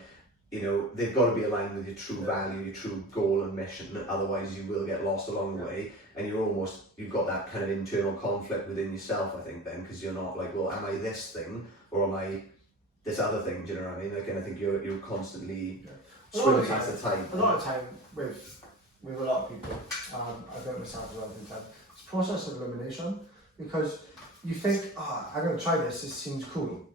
you know, they've got to be aligned with your true value, your true goal and mission. Otherwise, you will get lost along the way, and you've got that kind of internal conflict within yourself. I think then, because you're not like, well, am I this thing or am I this other thing? Do you know what I mean? Like, and I think you're constantly swimming against the tide. A lot of time with a lot of people, I've done it myself as well. It's a process of elimination, because you think, I'm going to try this. This seems cool.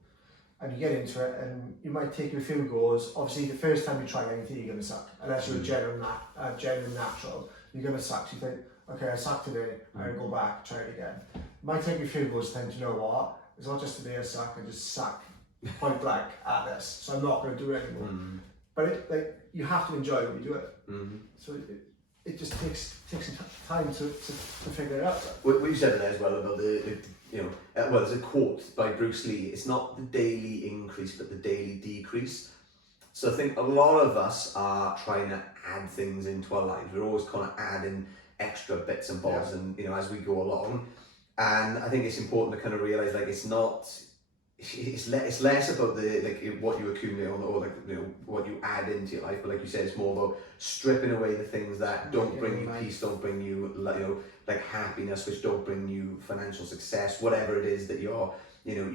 And you get into it, and you might take a few goes. Obviously, the first time you try anything, you're going to suck. Unless you're a genuine natural, you're going to suck. So you think, okay, I sucked today, I'm going to go back, try it again. It might take you a few goes to think, you know what, it's not just today I suck, I just suck point blank at this, so I'm not going to do it anymore. But you have to enjoy when you do it. So it just takes some time to figure it out. We said it as well about the you know, well, there's a quote by Bruce Lee, it's not the daily increase but the daily decrease. So I think a lot of us are trying to add things into our lives. We're always kind of adding extra bits and bobs, and you know, as we go along. And I think it's important to kind of realize, like, it's less about the like what you accumulate or like, you know, what you add into your life, but like you said, it's more about stripping away the things that don't bring you peace, don't bring you, you know, like happiness, which don't bring you financial success, whatever it is that you want, you know,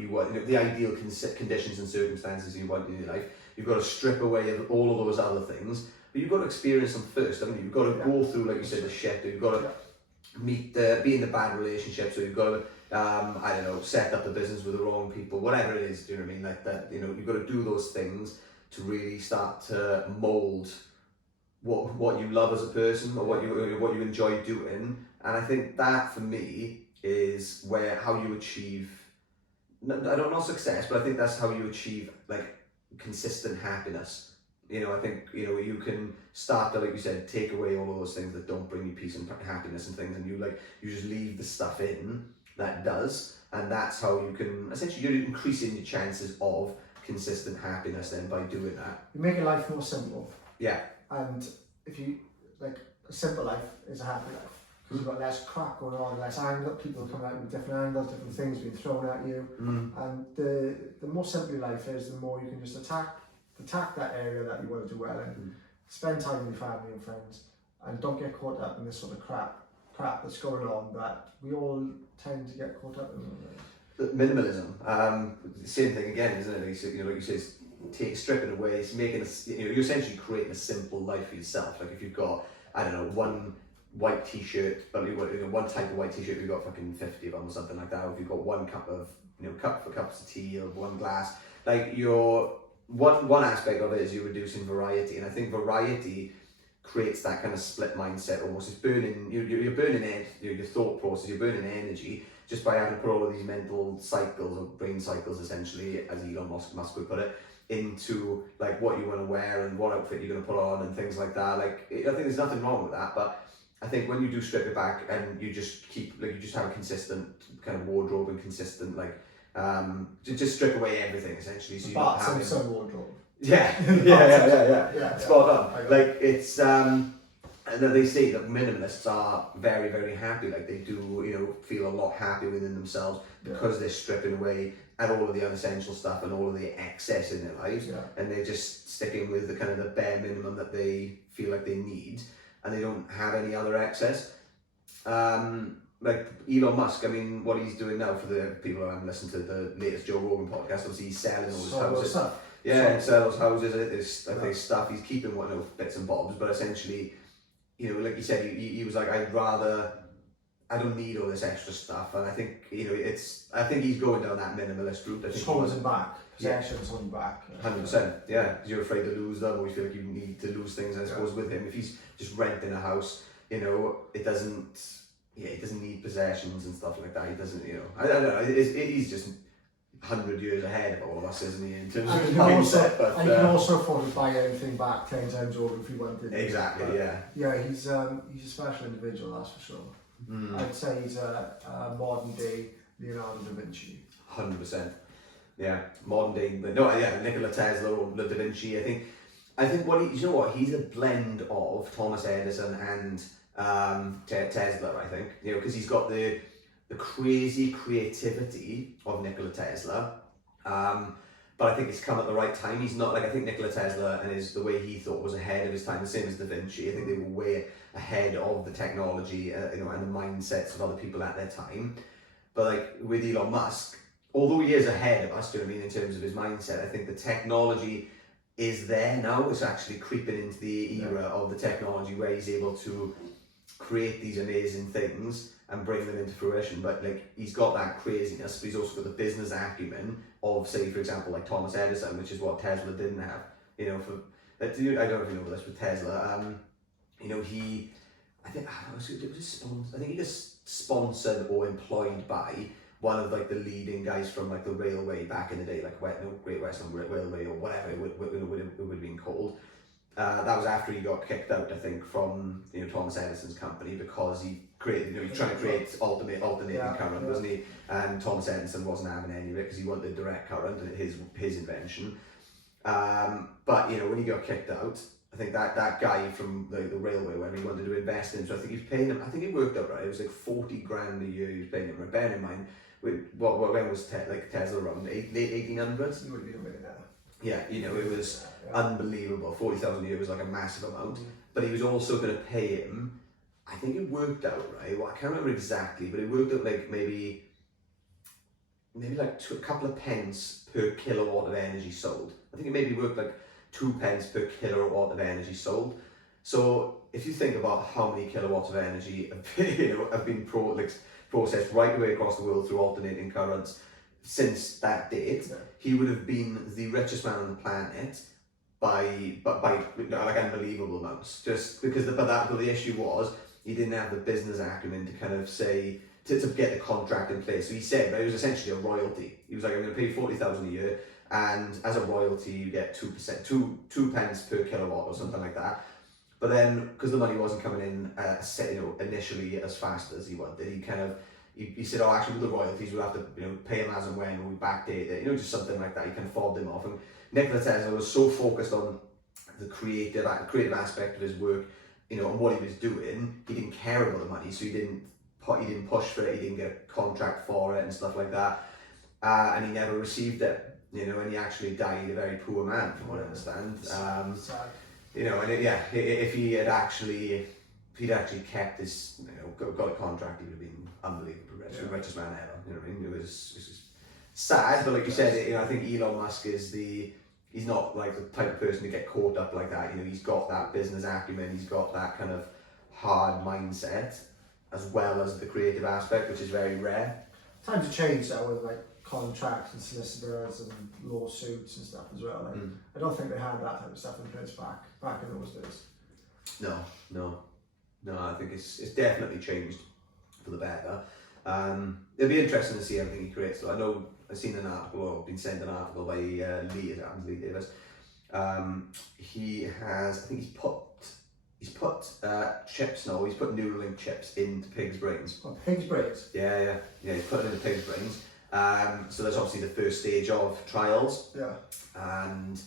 the ideal conditions and circumstances you want in your life. You've got to strip away all of those other things, but you've got to experience them first, haven't you? You've got to go through, like you said, the shit. You've got to be in the bad relationship, so you've got to I don't know, set up the business with the wrong people, whatever it is, do you know what I mean? Like that, you know, you've got to do those things to really start to mold what you love as a person, or what you enjoy doing. And I think that for me is how you achieve, I don't know success, but I think that's how you achieve like consistent happiness. You know, I think, you know, you can start to, like you said, take away all of those things that don't bring you peace and happiness and things, and you just leave the stuff in that does, and that's how you can essentially, you're increasing your chances of consistent happiness then by doing that. You make your life more simple. Yeah. And if you like, a simple life is a happy life, because you've got less crap going on, less anger, people coming out with different angles, different things being thrown at you. And the more simple your life is, the more you can just attack that area that you want to do well in. Spend time with your family and friends, and don't get caught up in this sort of crap that's going on that we all tend to get caught up in. Minimalism, same thing again, isn't it? You know, like you say, strip it away. It's making you're essentially creating a simple life for yourself. Like if you've got, I don't know, one white t-shirt, but one type of white t-shirt, you've got fucking 50 of them or something like that. Or if you've got one cup for cups of tea, or one glass, like one aspect of it is you're reducing variety, and I think variety creates that kind of split mindset almost. It's burning, you're burning your thought process, you're burning energy just by having to put all of these mental cycles, or brain cycles essentially, as Elon Musk would put it, into like what you want to wear and what outfit you're going to put on and things like that. Like, I think there's nothing wrong with that, but I think when you do strip it back and you just keep, like, you just have a consistent kind of wardrobe and consistent, like, just strip away everything essentially. So you don't have some wardrobe. Yeah. Spot on. Like, it's and then they say that minimalists are very, very happy. Like, they do, you know, feel a lot happier within themselves because they're stripping away at all of the unessential stuff and all of the excess in their lives, and they're just sticking with the kind of the bare minimum that they feel like they need, and they don't have any other excess. like Elon Musk, I mean, what he's doing now for the people who haven't listened to the latest Joe Rogan podcast, obviously he's selling all his houses. Yeah, he sells houses, his stuff, he's keeping bits and bobs, but essentially, you know, like you said, he was like, I don't need all this extra stuff, and I think, you know, I think he's going down that minimalist route. Just holds him back, possessions hold him back. 100%, yeah, because you're afraid to lose them, or you feel like you need to lose things. I suppose with him, if he's just renting a house, you know, it doesn't need possessions and stuff like that. He doesn't, you know, I don't know, he's just 100 years ahead of all of us, isn't he, in terms of mindset. But and he can also afford to buy anything back 10 times over if he wanted. Exactly, but, yeah. Yeah, he's a special individual, that's for sure. I'd say he's a modern day Leonardo da Vinci. 100%. Yeah, modern day. No, yeah, Nikola Tesla or Da Vinci. I think he's a blend of Thomas Edison and Tesla. I think, you know, because he's got the crazy creativity of Nikola Tesla, but I think it's come at the right time. He's not like, I think Nikola Tesla and the way he thought was ahead of his time, the same as Da Vinci. I think they were way ahead of the technology, you know, and the mindsets of other people at their time. But like with Elon Musk, although he is ahead of us, do you know what I mean, in terms of his mindset, I think the technology is there now. It's actually creeping into the era of the technology where he's able to create these amazing things and bring them into fruition. But like, he's got that craziness, but he's also got the business acumen of, say, for example, like Thomas Edison, which is what Tesla didn't have. You know, I don't know if you know this with Tesla. You know, he was sponsored or employed by one of like the leading guys from like the railway back in the day, like Great Western Railway or whatever it would have been called. That was after he got kicked out, I think, from, you know, Thomas Edison's company, because he created, you know, he was trying to create alternating current, wasn't he? And Thomas Edison wasn't having any of it because he wanted direct current, and his invention. But you know, when he got kicked out, I think that guy from the railway, when he wanted to invest in him, so I think he was paying him, I think it worked out right, it was like 40 grand a year he was paying him. Bear in mind, when was Tesla around? Late 1800s? He would be a millionaire. Yeah, you know, it was unbelievable. 40,000 a year was like a massive amount. But he was also going to pay him, I think it worked out right, well, I can't remember exactly, but it worked out like maybe like a couple of pence per kilowatt of energy sold. I think it maybe worked like 2 pence per kilowatt of energy sold. So if you think about how many kilowatts of energy have been processed right away across the world through alternating currents since that date, he would have been the richest man on the planet by like unbelievable amounts. Just because the issue was he didn't have the business acumen to kind of say to get the contract in place. So he said, right, it was essentially a royalty. He was like, I'm going to pay 40,000 a year, and as a royalty you get 2%, 2 pence per kilowatt or something like that. But then, because the money wasn't coming in, initially as fast as he wanted, he said, oh, actually with the royalties we'll have to, you know, pay him as and when, or we backdate it, you know, just something like that. He kind of fobbed him off. And Nikola Tesla was so focused on the creative aspect of his work, you know, and what he was doing, he didn't care about the money, so he didn't push for it, he didn't get a contract for it and stuff like that, and he never received it, you know, and he actually died a very poor man, from what I understand. You know, and if he'd actually kept his, you know, got a contract, he would have been unbelievably rich, the richest man ever. You know what I mean? It was sad, but like you said, you know, I think Elon Musk he's not like the type of person to get caught up like that. You know, he's got that business acumen, he's got that kind of hard mindset, as well as the creative aspect, which is very rare. Times have changed now with like contracts and solicitors and lawsuits and stuff as well. Like, I don't think they had that type of stuff in place back in those days. No, I think it's definitely changed for the better. It'll be interesting to see everything he creates. So I know I've seen an article, or been sent an article by Lee Davis. He has, I think he's put chips now. He's put Neuralink chips into pigs' brains. Oh, pigs' brains? Yeah. He's put it into pigs' brains. So that's obviously the first stage of trials. Yeah. And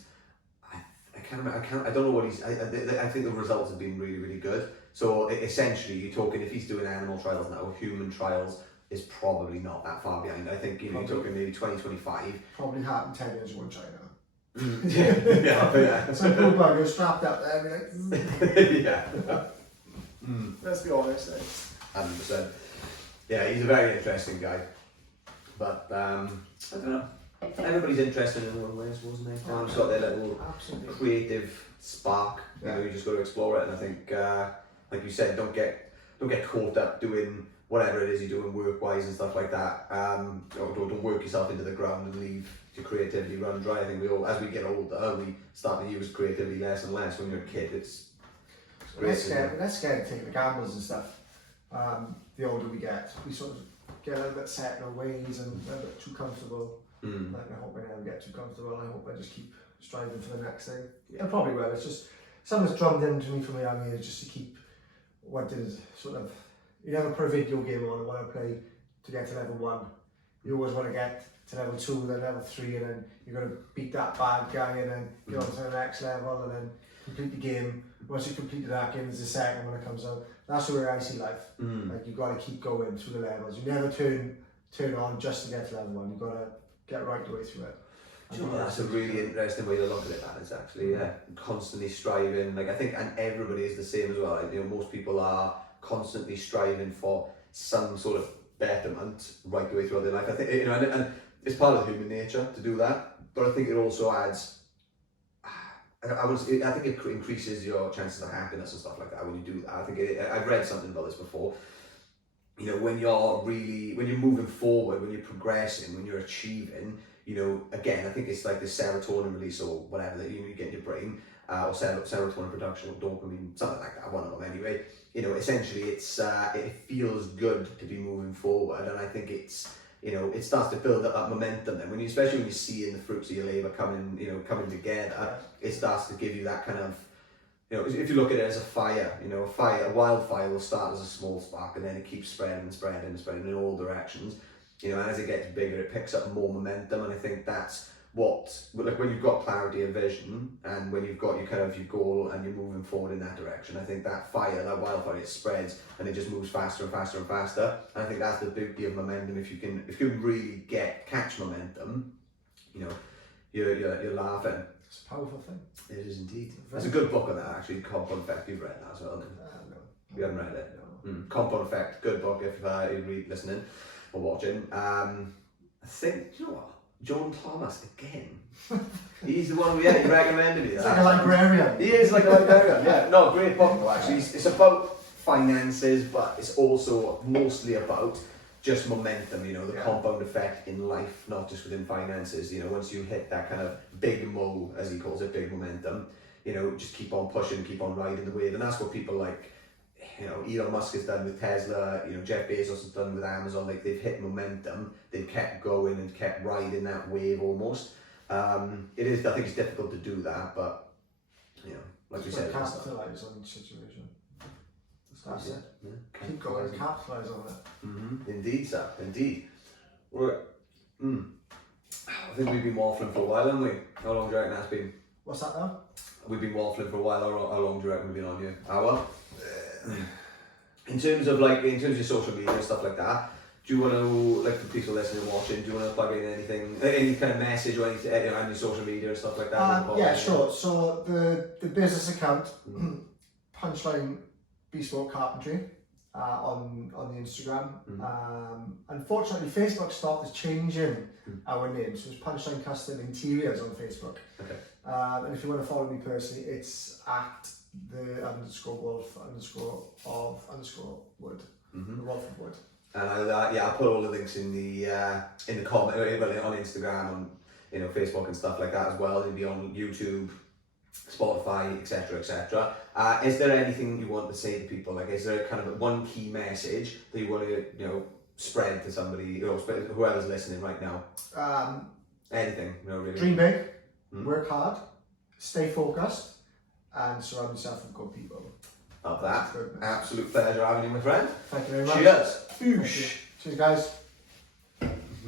I don't know what I think the results have been really, really good. So essentially, you're talking, if he's doing animal trials now, human trials is probably not that far behind. I think, you know, you're talking maybe 2025. Probably happened 10 years ago in China. Yeah. So cool bug, you're strapped up there and you're like, yeah. Let's be honest. 100%. Yeah, he's a very interesting guy. But I don't know. Everybody's interested in their own ways, wasn't they? Everyone's got their little Absolutely. creative spark. You know, you just got to explore it. And I think, like you said, don't get caught up doing whatever it is you're doing work-wise and stuff like that. Don't work yourself into the ground and leave your creativity run dry. I think we all, as we get older, we start to use creativity less and less. When you're a kid, it's great. We're less scared of taking the gambles and stuff. The older we get, we sort of get a little bit set in our ways and a bit too comfortable. Like, I hope I never get too comfortable. I hope I just keep striving for the next thing. I probably will. It's just something that's drummed into me from a young age, just to keep wanting sort of. You never put a video game on and want to play to get to level 1. You always want to get to level 2, then level 3, and then you're going to beat that bad guy and then get on to the next level and then complete the game. Once you've completed that game, there's a second when it comes out. That's the way I see life. Like, you've got to keep going through the levels. You never turn on just to get to level 1. You've got to get right the way through it. That's a really interesting way to look at it, that is actually, constantly striving. Like, I think, and everybody is the same as well. Like, you know, most people are constantly striving for some sort of betterment right the way throughout their life. I think, you know, and it's part of human nature to do that, but I think it also adds, I think it increases your chances of happiness and stuff like that when you do that. I think I've read something about this before. You know, when you're moving forward, when you're progressing, when you're achieving, you know, again, I think it's like the serotonin release or whatever that you get in your brain, or serotonin production or dopamine, something like that, one of them anyway. You know, essentially it feels good to be moving forward, and I think it's, you know, it starts to build up that momentum. Then especially when you see the fruits of your labour coming together, it starts to give you that kind of, you know, if you look at it as a fire, you know, a wildfire will start as a small spark and then it keeps spreading in all directions. You know, and as it gets bigger, it picks up more momentum, and I think that's like when you've got clarity of vision and when you've got your goal and you're moving forward in that direction, I think that wildfire, it spreads and it just moves faster and faster and faster. And I think that's the beauty of momentum. If you can really catch momentum, you know, you're laughing. It's a powerful thing. It is indeed. There's a good book on that actually, Compound Effect. You've read that as well, haven't you? No. You haven't read it? No. Compound Effect, good book if you're listening or watching. I think, you know what? John Thomas again. He's the one he recommended me. He's like a librarian. He is like a librarian. Yeah, no, great book though. Actually, it's about finances, but it's also mostly about just momentum. You know, the compound effect in life, not just within finances. You know, once you hit that kind of big mo, as he calls it, big momentum. You know, just keep on pushing, keep on riding the wave, and that's what people like. You know, Elon Musk has done with Tesla, you know, Jeff Bezos has done with Amazon. Like, they've hit momentum, they've kept going and kept riding that wave almost. I think it's difficult to do that, but, you know, like you said, capitalise on the situation. That's it. Yeah. Keep going and capitalise on it. Indeed, sir, indeed. I think we've been waffling for a while, haven't we? How long do you reckon that's been? What's that now? We've been waffling for a while. How long do you reckon we've been on here? Hour? In terms of your social media and stuff like that, do you want to, like, the people listening and watching, do you want to plug in anything, any kind of message or anything, you know, on your social media and stuff like that? Yeah, sure. So the business account, Punchline bespoke carpentry, on the Instagram. Unfortunately, Facebook started changing our name, so it's Punchline Custom Interiors on Facebook. Okay. And if you want to follow me personally, it's at the _wolf_wood, the Wolf of Wood. And I'll put all the links in the comment, on Instagram, on, you know, Facebook and stuff like that as well. It'll be on YouTube, Spotify, etc., etc. Is there anything you want to say to people? Like, is there kind of one key message that you want to, you know, spread to somebody, you know, whoever's listening right now? Anything, you know, really. Dream big, work hard, stay focused, and surround yourself with good people. Love that. Absolute pleasure having you, my friend. Thank you very much. Cheers. Cheers, guys.